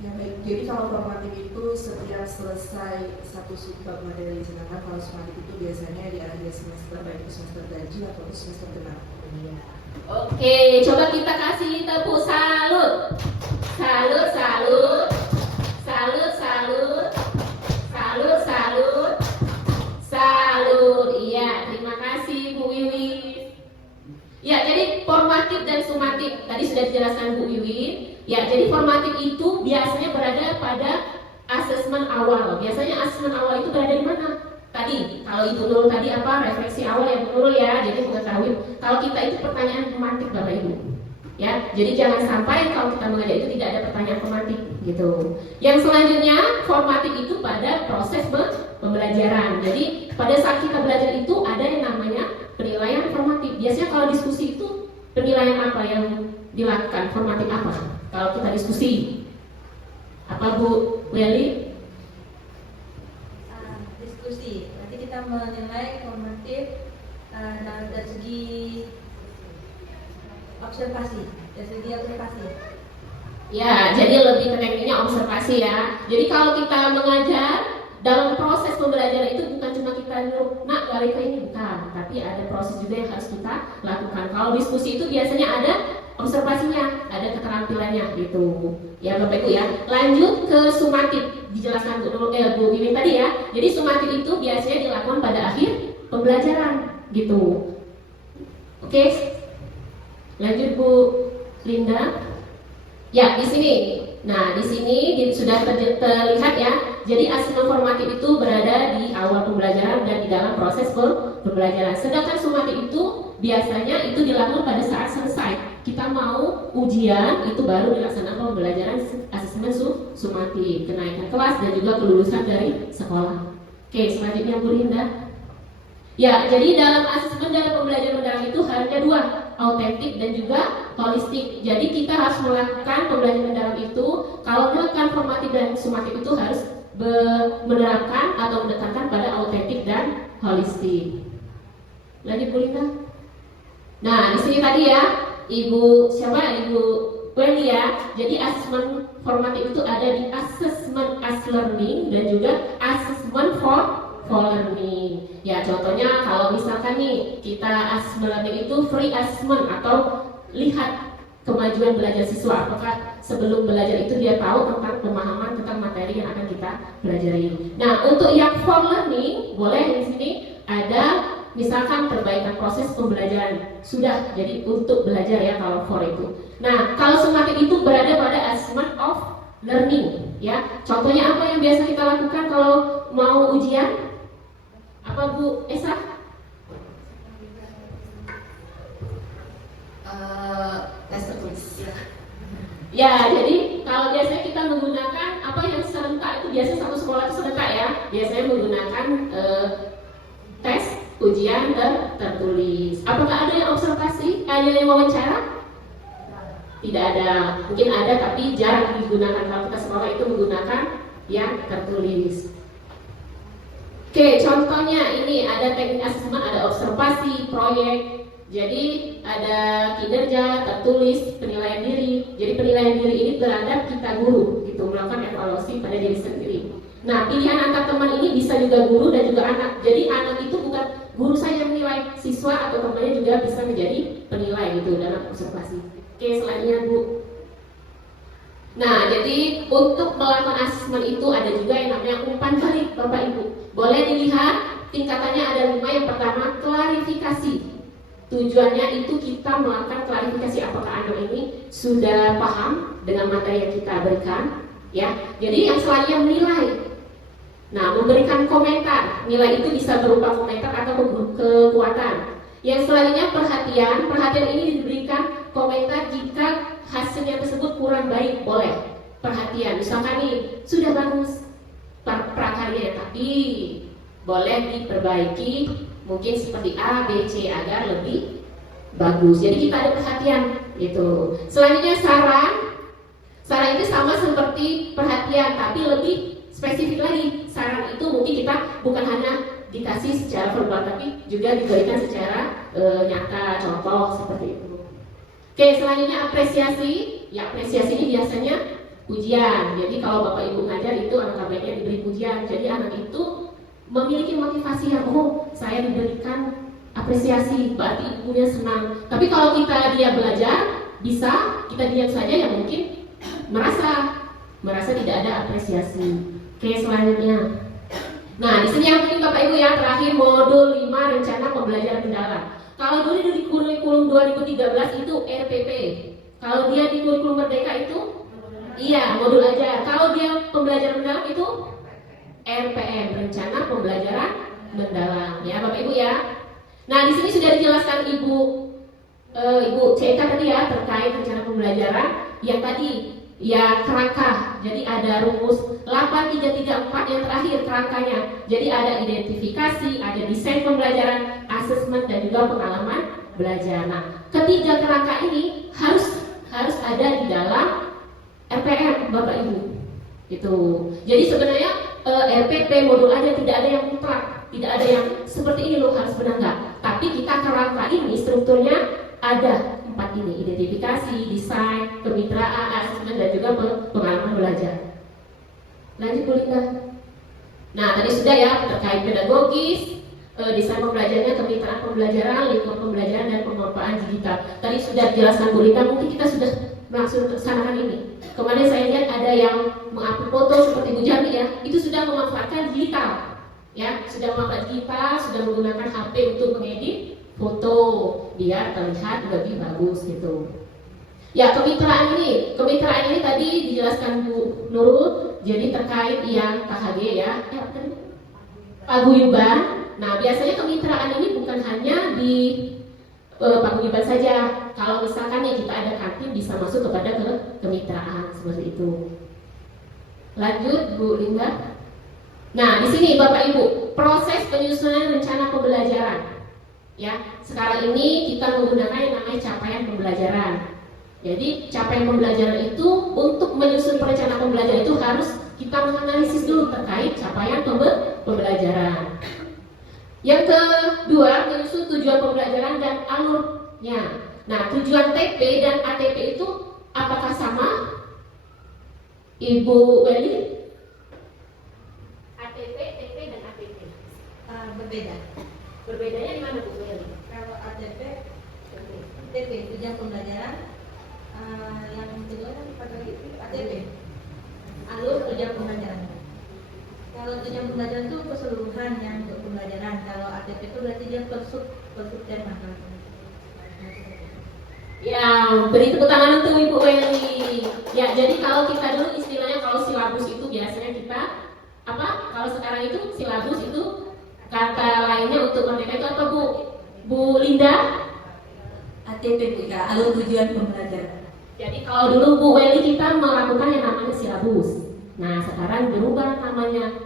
Ya baik, jadi kalau formatif itu setiap selesai satu subbab materi, sedangkan kalau sumatif itu biasanya di akhir semester, baik itu semester gaji atau semester genap. Oke, coba kita kasih tepuk salut. Salut, salut. Salut, salut. Salut, salut. Salut. Iya, terima kasih Bu Wiwin. Ya, jadi formatif dan sumatif tadi sudah dijelaskan Bu Wiwin. Ya, jadi formatif itu biasanya berada pada asesmen awal. Biasanya asesmen awal itu berada di mana? Tadi, kalau Ibu Nurul tadi apa? Refleksi awal ya Bu Nurul ya. Jadi mengetahui. Kalau kita itu pertanyaan formatif Bapak Ibu. Ya, jadi jangan sampai kalau kita mengajar itu tidak ada pertanyaan formatif gitu. Yang selanjutnya formatif itu pada proses pembelajaran. Jadi pada saat kita belajar itu ada yang namanya penilaian formatif. Biasanya kalau diskusi itu penilaian apa yang dilakukan? Formatif apa? Kalau kita diskusi, apa Bu Weli? Diskusi. Nanti kita menilai formatif dari segi observasi. Ya, jadi lebih ke tekniknya observasi ya. Jadi kalau kita mengajar dalam proses pembelajaran itu bukan cuma kita duduk, nak lari ke ini, bukan, tapi ada proses juga yang harus kita lakukan. Kalau diskusi itu biasanya ada observasinya, ada keterampilannya gitu. Ya Bapak Ibu ya. Lanjut ke sumatif, dijelaskan Bu Wiwin tadi ya. Jadi sumatif itu biasanya dilakukan pada akhir pembelajaran gitu. Oke. Lanjut Bu Linda. Ya, di sini Nah, di sini sudah terlihat ya. Jadi asesmen formatif itu berada di awal pembelajaran dan di dalam proses pembelajaran. Sedangkan sumatif itu biasanya itu dilakukan pada saat selesai. Kita mau ujian itu baru dilaksanakan pembelajaran asesmen sumatif, kenaikan kelas dan juga kelulusan dari sekolah. Oke, selanjutnya Bu Linda. Ya, jadi dalam asesmen dalam pembelajaran mendalam itu hanya dua, autentik dan juga holistik. Jadi kita harus melakukan pembelajaran mendalam itu, kalau melakukan formatif dan sumatif itu harus menerapkan atau mendekatkan pada autentik dan holistik. Lanjut Bu Linda. Nah, di sini tadi ya, Ibu Wendy ya. Jadi asesmen formatif itu ada di assessment as learning dan juga assessment for learning. Ya, contohnya kalau misalkan nih kita assessment learning itu free assessment atau lihat kemajuan belajar siswa, apakah sebelum belajar itu dia tahu tentang pemahaman tentang materi yang akan kita pelajari. Nah, untuk yang for learning boleh di sini ada misalkan perbaikan proses pembelajaran sudah, jadi untuk belajar ya kalau for itu. Nah, kalau sumatif itu berada pada assessment of learning ya. Contohnya apa yang biasa kita lakukan kalau mau ujian? Apa Bu Esa? Tes tertulis ya. Ya, jadi kalau biasanya kita menggunakan apa yang serentak itu biasanya satu sekolah itu serentak ya. Biasanya menggunakan tes, ujian tertulis. Apakah ada yang observasi? Ada yang wawancara? Tidak ada. Mungkin ada tapi jarang digunakan. Kalau kita sekolah itu menggunakan yang tertulis. Oke, contohnya ini ada teknik asesmen, ada observasi, proyek. Jadi ada kinerja, tertulis, penilaian diri. Jadi penilaian diri ini terhadap kita guru, gitu, melakukan evaluasi pada diri sendiri. Nah, pilihan antar teman ini bisa juga guru dan juga anak. Jadi anak itu bukan guru saja yang menilai, siswa atau temannya juga bisa menjadi penilai gitu dalam observasi. Oke, selanjutnya Bu. Nah, jadi untuk melakukan asesmen itu ada juga yang namanya umpan balik, Bapak Ibu. Boleh dilihat tingkatannya ada 5. Yang pertama, klarifikasi. Tujuannya itu kita melakukan klarifikasi apakah anak ini sudah paham dengan materi yang kita berikan, ya. Jadi yang selanjutnya menilai. Nah, memberikan komentar. Nilai itu bisa berupa komentar atau kekuatan. Yang selanjutnya perhatian. Perhatian ini diberikan komentar jika hasilnya tersebut kurang baik, boleh perhatian. Misalkan nih sudah bagus prakaryanya tapi boleh diperbaiki, mungkin seperti A, B, C agar lebih bagus. Jadi kita ada perhatian gitu. Selanjutnya saran. Saran itu sama seperti perhatian tapi lebih spesifik lagi. Saran itu mungkin kita bukan hanya dikasih secara verbal tapi juga diberikan secara nyata, contoh seperti itu. Oke, selanjutnya apresiasi. Ya, apresiasi ini biasanya ujian. Jadi kalau Bapak Ibu ngajar itu anak baiknya diberi ujian. Jadi anak itu memiliki motivasi yang saya diberikan apresiasi, berarti ibunya senang. Tapi kalau dia belajar, bisa kita diam saja ya mungkin merasa tidak ada apresiasi. Oke, selanjutnya. Nah, di sini yang penting Bapak Ibu ya, terakhir modul 5 rencana pembelajaran mendalam. Kalau dulu di kurikulum 2013 itu RPP. Kalau dia di kurikulum Merdeka itu iya, modul ajar. Kalau dia pembelajaran mendalam itu RPM, rencana pembelajaran mendalam. Ya, Bapak Ibu ya. Nah, di sini sudah dijelaskan Ibu CK tadi ya terkait rencana pembelajaran yang tadi ya kerangka. Jadi ada rumus 8334 yang terakhir kerangkanya. Jadi ada identifikasi, ada desain pembelajaran, asesmen dan juga pengalaman belajar. Nah, ketiga kerangka ini harus ada di dalam RPM Bapak Ibu. Itu. Jadi sebenarnya RPP modul aja tidak ada yang mutlak, tidak ada yang seperti ini loh harus benar enggak. Tapi kita kerangka ini strukturnya ada 4 ini, identifikasi, desain, kemitraan, asesmen dan juga pengalaman belajar. Lanjut Bu Linda. Nah, tadi sudah ya terkait pedagogis, desain pembelajarannya, kemitraan pembelajaran, lingkungan pembelajaran dan pemanfaatan digital. Tadi sudah dijelaskan Bu Linda, mungkin kita sudah langsung laksanakan ini. Kemarin saya lihat ada yang mengupload foto seperti Bu Jami ya, itu sudah memanfaatkan digital. Ya, sudah memanfaatkan digital, sudah menggunakan HP untuk mengedit foto biar terlihat lebih bagus gitu. Ya, kemitraan ini tadi dijelaskan Bu Nurul, jadi terkait yang KHG ya, paguyuban. Nah, biasanya kemitraan ini bukan hanya di paguyuban saja. Kalau misalkan ya kita ada kantin bisa masuk kepada kemitraan seperti itu. Lanjut Bu Linda. Nah, di sini Bapak Ibu, proses penyusunan rencana pembelajaran. Ya, sekarang ini kita menggunakan yang namanya capaian pembelajaran. Jadi capaian pembelajaran itu untuk menyusun perencanaan pembelajaran itu harus kita menganalisis dulu terkait capaian pembelajaran. Yang kedua, menyusun tujuan pembelajaran dan alurnya. Nah, tujuan TP dan ATP itu apakah sama? Ibu Weli? ATP, TP dan ATP Berbeda. berbedanya di mana Bu Weli? Kalau ATP, TP tujuan pembelajaran, yang kedua kan pada itu ATP, alur tujuan pembelajaran. Kalau tujuan pembelajaran itu keseluruhan yang untuk pembelajaran. Kalau ATP itu berarti dia per tema. Ya, beri tepuk tangan untuk Ibu Weli. Ya, jadi kalau kita dulu istilahnya kalau silabus itu biasanya kita apa? Kalau sekarang itu silabus itu kata lainnya untuk merdeka itu apa Bu? Bu Linda? ATP juga, alur tujuan pembelajaran. Jadi kalau dulu Bu Weli kita melakukan yang namanya silabus. Nah, sekarang berubah namanya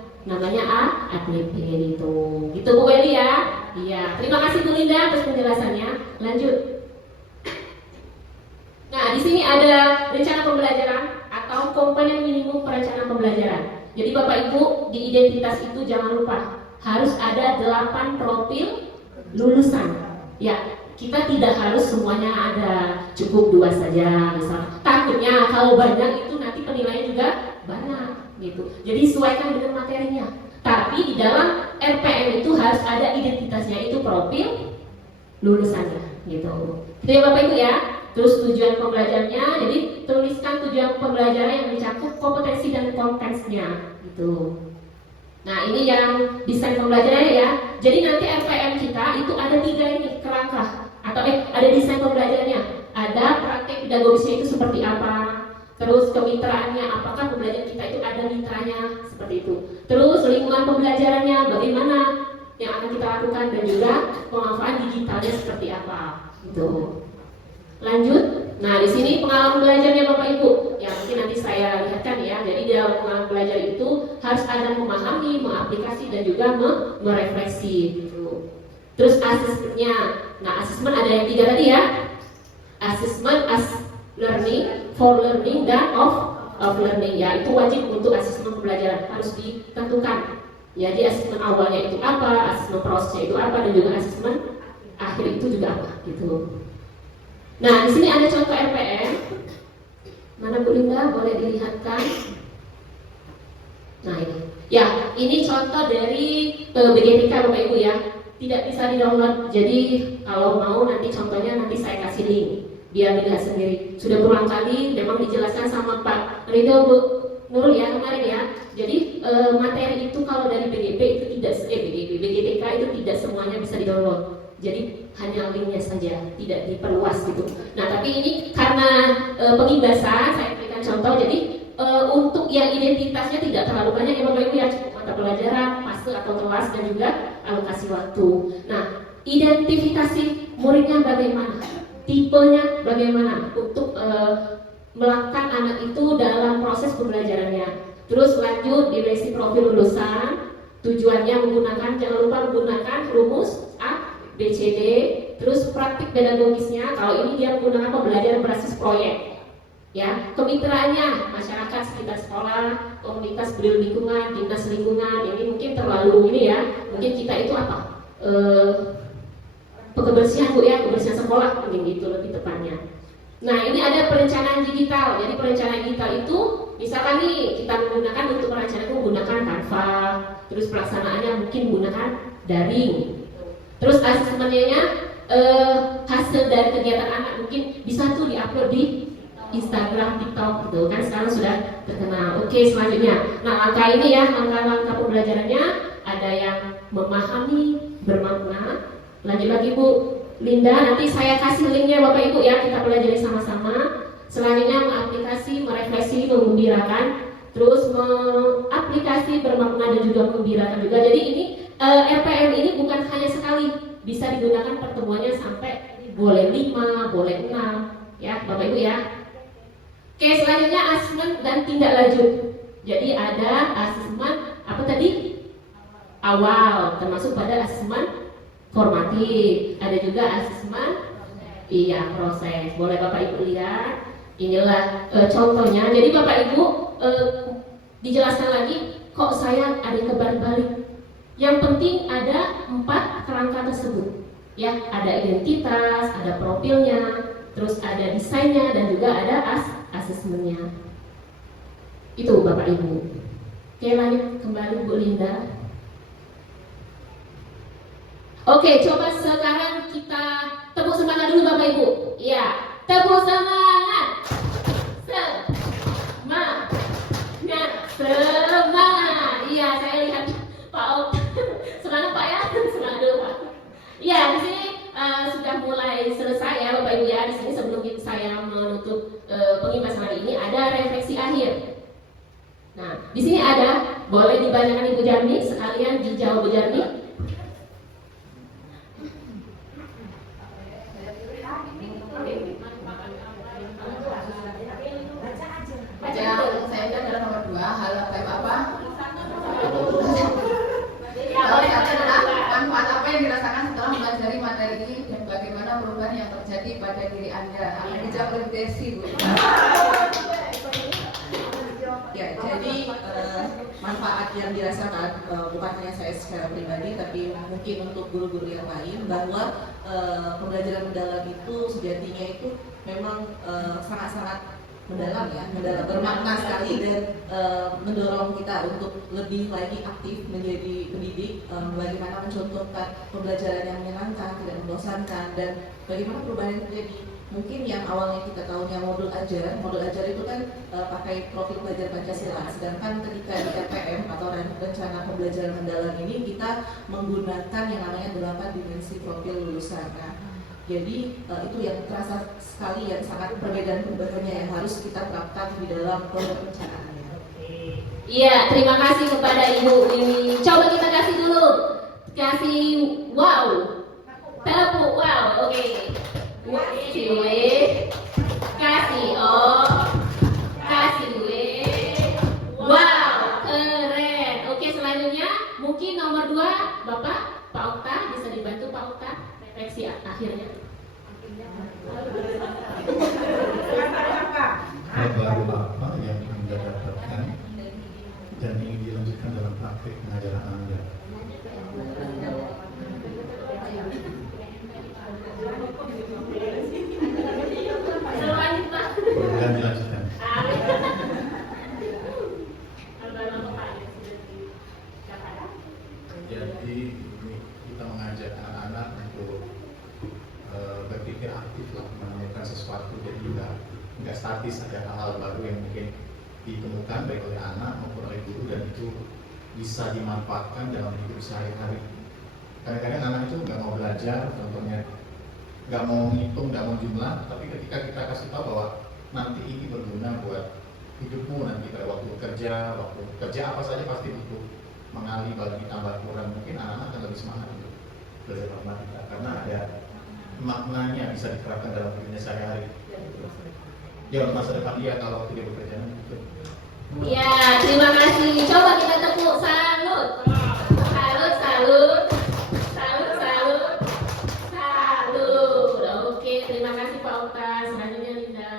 ATP itu. Gitu Bu Weli ya? Iya. Terima kasih Bu Linda atas penjelasannya. Lanjut. Nah, di sini ada rencana pembelajaran atau komponen minimum perencanaan pembelajaran. Jadi Bapak Ibu di identitas itu jangan lupa harus ada 8 profil lulusan. Ya, kita tidak harus semuanya ada, cukup 2 saja misal. Takutnya kalau banyak itu nanti penilaian juga banyak gitu. Jadi sesuaikan dengan materinya. Tapi di dalam RPM itu harus ada identitasnya, itu profil lulusannya gitu. Itu ya Bapak Ibu ya. Terus tujuan pembelajarannya, jadi tuliskan tujuan pembelajaran yang mencakup kompetensi dan konteksnya gitu. Nah, ini yang desain pembelajarannya ya. Jadi nanti RPM kita itu ada 3 ini kerangka atau ada desain pembelajarannya. Ada praktek pedagogisnya itu seperti apa. Terus kemitraannya, apakah pembelajaran kita itu ada mitranya seperti itu. Terus lingkungan pembelajarannya bagaimana yang akan kita lakukan dan juga pemanfaatan digitalnya seperti apa gitu. Lanjut. Nah, di sini pengalaman belajarnya Bapak Ibu. Ya, mungkin nanti saya lihatkan ya. Jadi di dalam pengalaman belajar itu harus ada memahami, mengaplikasi dan juga merefleksi gitu. Terus asesmennya. Nah, asesmen ada yang 3 tadi ya. Asesmen as learning, for learning dan of learning ya. Itu wajib untuk asesmen pembelajaran harus ditentukan. Jadi asesmen awalnya itu apa, asesmen prosesnya itu apa dan juga asesmen akhir itu juga apa gitu. Nah, di sini ada contoh RPM. Mana Bu Linda? Boleh dilihatkan? Nah, ini. Ya, ini contoh dari BGTK Bapak Ibu ya. Tidak bisa di-download. Jadi, kalau mau nanti contohnya nanti saya kasih link biar dilihat sendiri. Sudah berulang kali memang dijelaskan sama Pak Ridho Bu Nurul ya kemarin ya. Jadi, materi itu kalau dari BGP itu tidak BGTK itu tidak semuanya bisa di-download. Jadi hanya linknya saja, tidak diperluas gitu. Nah, tapi ini karena pengimbasan, saya berikan contoh. Jadi untuk yang identitasnya tidak terlalu banyak ya Bapak Ibu ya, cukup mata pelajaran, fase atau kelas dan juga alokasi waktu. Nah, identifikasi muridnya bagaimana, tipenya bagaimana untuk melakukan anak itu dalam proses pembelajarannya. Terus lanjut di revisi profil lulusan, tujuannya menggunakan, jangan lupa menggunakan rumus A, B, C, D. Terus praktik pedagogisnya, kalau ini dia menggunakan pembelajaran berbasis proyek. Ya, kemitraannya masyarakat sekitar sekolah, komunitas peduli lingkungan, dinas lingkungan. Ini mungkin terlalu ini ya. Mungkin kita itu apa? Kebersihan Bu ya, kebersihan sekolah mungkin gitu lebih tepatnya. Nah, ini ada perencanaan digital. Jadi perencanaan digital itu misalkan nih kita menggunakan untuk perencanaan menggunakan Canva, terus pelaksanaannya mungkin menggunakan daring. Terus asesmennya hasil dari kegiatan anak mungkin bisa tuh diupload di Instagram, TikTok gitu kan sekarang sudah terkenal. Oke, selanjutnya. Nah, langkah ini ya, langkah pembelajarannya ada yang memahami, bermakna. Lanjut lagi Bu Linda, nanti saya kasih linknya Bapak Ibu ya, kita pelajari sama-sama. Selanjutnya mengaplikasi, merefleksi, menggembirakan, terus mengaplikasi, bermakna dan juga menggembirakan juga. Jadi ini RPM ini bukan hanya sekali, bisa digunakan pertemuannya sampai boleh 5, boleh 6, ya Bapak Ibu ya. Oke, selanjutnya asesmen dan tindak lanjut. Jadi ada asesmen apa tadi? Awal, termasuk pada asesmen formatif. Ada juga asesmen proses. Boleh Bapak Ibu lihat. Inilah contohnya. Jadi Bapak Ibu dijelaskan lagi, kok saya ada kebalik-balik. Yang penting ada 4 kerangka tersebut. Ya, ada identitas, ada profilnya, terus ada desainnya dan juga ada asesmennya. Itu Bapak Ibu. Oke, lanjut kembali Bu Linda. Oke, coba sekarang kita tepuk semangat dulu Bapak Ibu. Iya, tepuk semangat. Semangat. Iya, saya lihat Pak Op. Semangat Pak ya, semangat dulu Pak. Iya, di sini sudah mulai selesai ya Bapak Ibu ya. Di sini sebelum saya menutup pengimbasan hari ini ada refleksi akhir. Nah, di sini ada, boleh dibacakan Ibu Jarni sekalian dijawab Bu Jarni. Saya adalah nomor 2, hal apa? Manfaat apa yang dirasakan setelah mempelajari materi ini dan bagaimana perubahan yang terjadi pada diri Anda? Dijawab Desi, Bu. Ya, jadi manfaat yang dirasakan bukan hanya saya secara pribadi, tapi mungkin untuk guru-guru yang lain, bahwa pembelajaran mendalam itu sejatinya itu memang sangat-sangat mendalam ya, bermakna sekali dan mendorong kita untuk lebih lagi aktif menjadi pendidik, bagaimana mencontohkan pembelajaran yang menyenangkan, tidak membosankan, dan bagaimana perubahan yang terjadi. Mungkin yang awalnya kita tahunya modul ajar itu kan pakai profil pelajar Pancasila, sedangkan ketika di RPM atau rencana pembelajaran mendalam ini kita menggunakan yang namanya 8 dimensi profil lulusan. Nah, jadi itu yang terasa sekali, yang sangat perbedaan perubahannya yang harus kita terapkan di dalam perencanaannya. Iya, terima kasih kepada Ibu ini. Coba kita kasih dulu, kasih wow, tepuk wow, oke. Kasih W, kasih O, kasih W, wow, keren. Oke, selanjutnya mungkin nomor 2, Bapak, Pak Okta, bisa dibantu Pak Okta refleksi akhirnya. Baru apa yang Anda dapatkan dan ingin dilanjutkan dalam praktik pengajaran Anda? Mudah dilanjutkan. Jadi kita mengajak anak-anak untuk berpikir aktif lah, menemukan sesuatu. Jadi juga nggak statis, ada hal-hal baru yang mungkin ditemukan baik oleh anak maupun oleh guru, dan itu bisa dimanfaatkan dalam hidup sehari-hari. Kadang-kadang anak itu nggak mau belajar, contohnya nggak mau menghitung, nggak mau jumlah, tapi ketika kita kasih tahu bahwa nanti ini berguna buat hidupmu nanti pada waktu kerja apa saja pasti butuh mengali, bagi tambah kurang, mungkin anak-anak akan lebih semangat untuk belajar matematika karena ada maknanya, bisa diterapkan dalam hidupnya sehari-hari. Ya, untuk masa depan dia kalau tidak bekerja gitu. Ya, terima kasih. Coba kita tepuk salut. Salut. Oke, terima kasih Pak Okta. Selanjutnya Linda.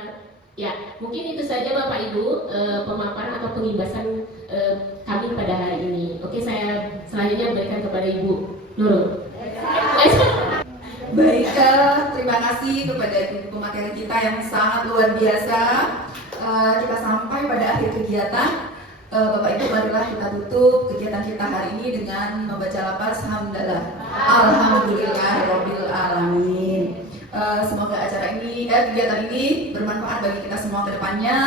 Ya, mungkin itu saja Bapak Ibu pemaparan atau pengimbasan kami pada hari ini. Oke, saya selanjutnya berikan kepada Ibu Nurul. Baik, terima kasih kepada ibu pemateri kita yang sangat luar biasa. Kita sampai pada akhir kegiatan. Bapak Ibu, marilah kita tutup kegiatan kita hari ini dengan membaca lafaz hamdalah. Alhamdulillahirabbil alamin. Semoga acara ini, kegiatan ini bermanfaat bagi kita semua ke depannya.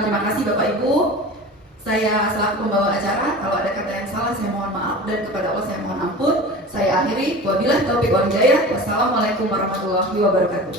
Terima kasih Bapak Ibu. Saya selaku pembawa acara, kalau ada kata yang salah saya mohon maaf, dan kepada Allah saya mohon ampun. Saya akhiri, wabillahi taufiq wal hidayah. Wassalamualaikum warahmatullahi wabarakatuh.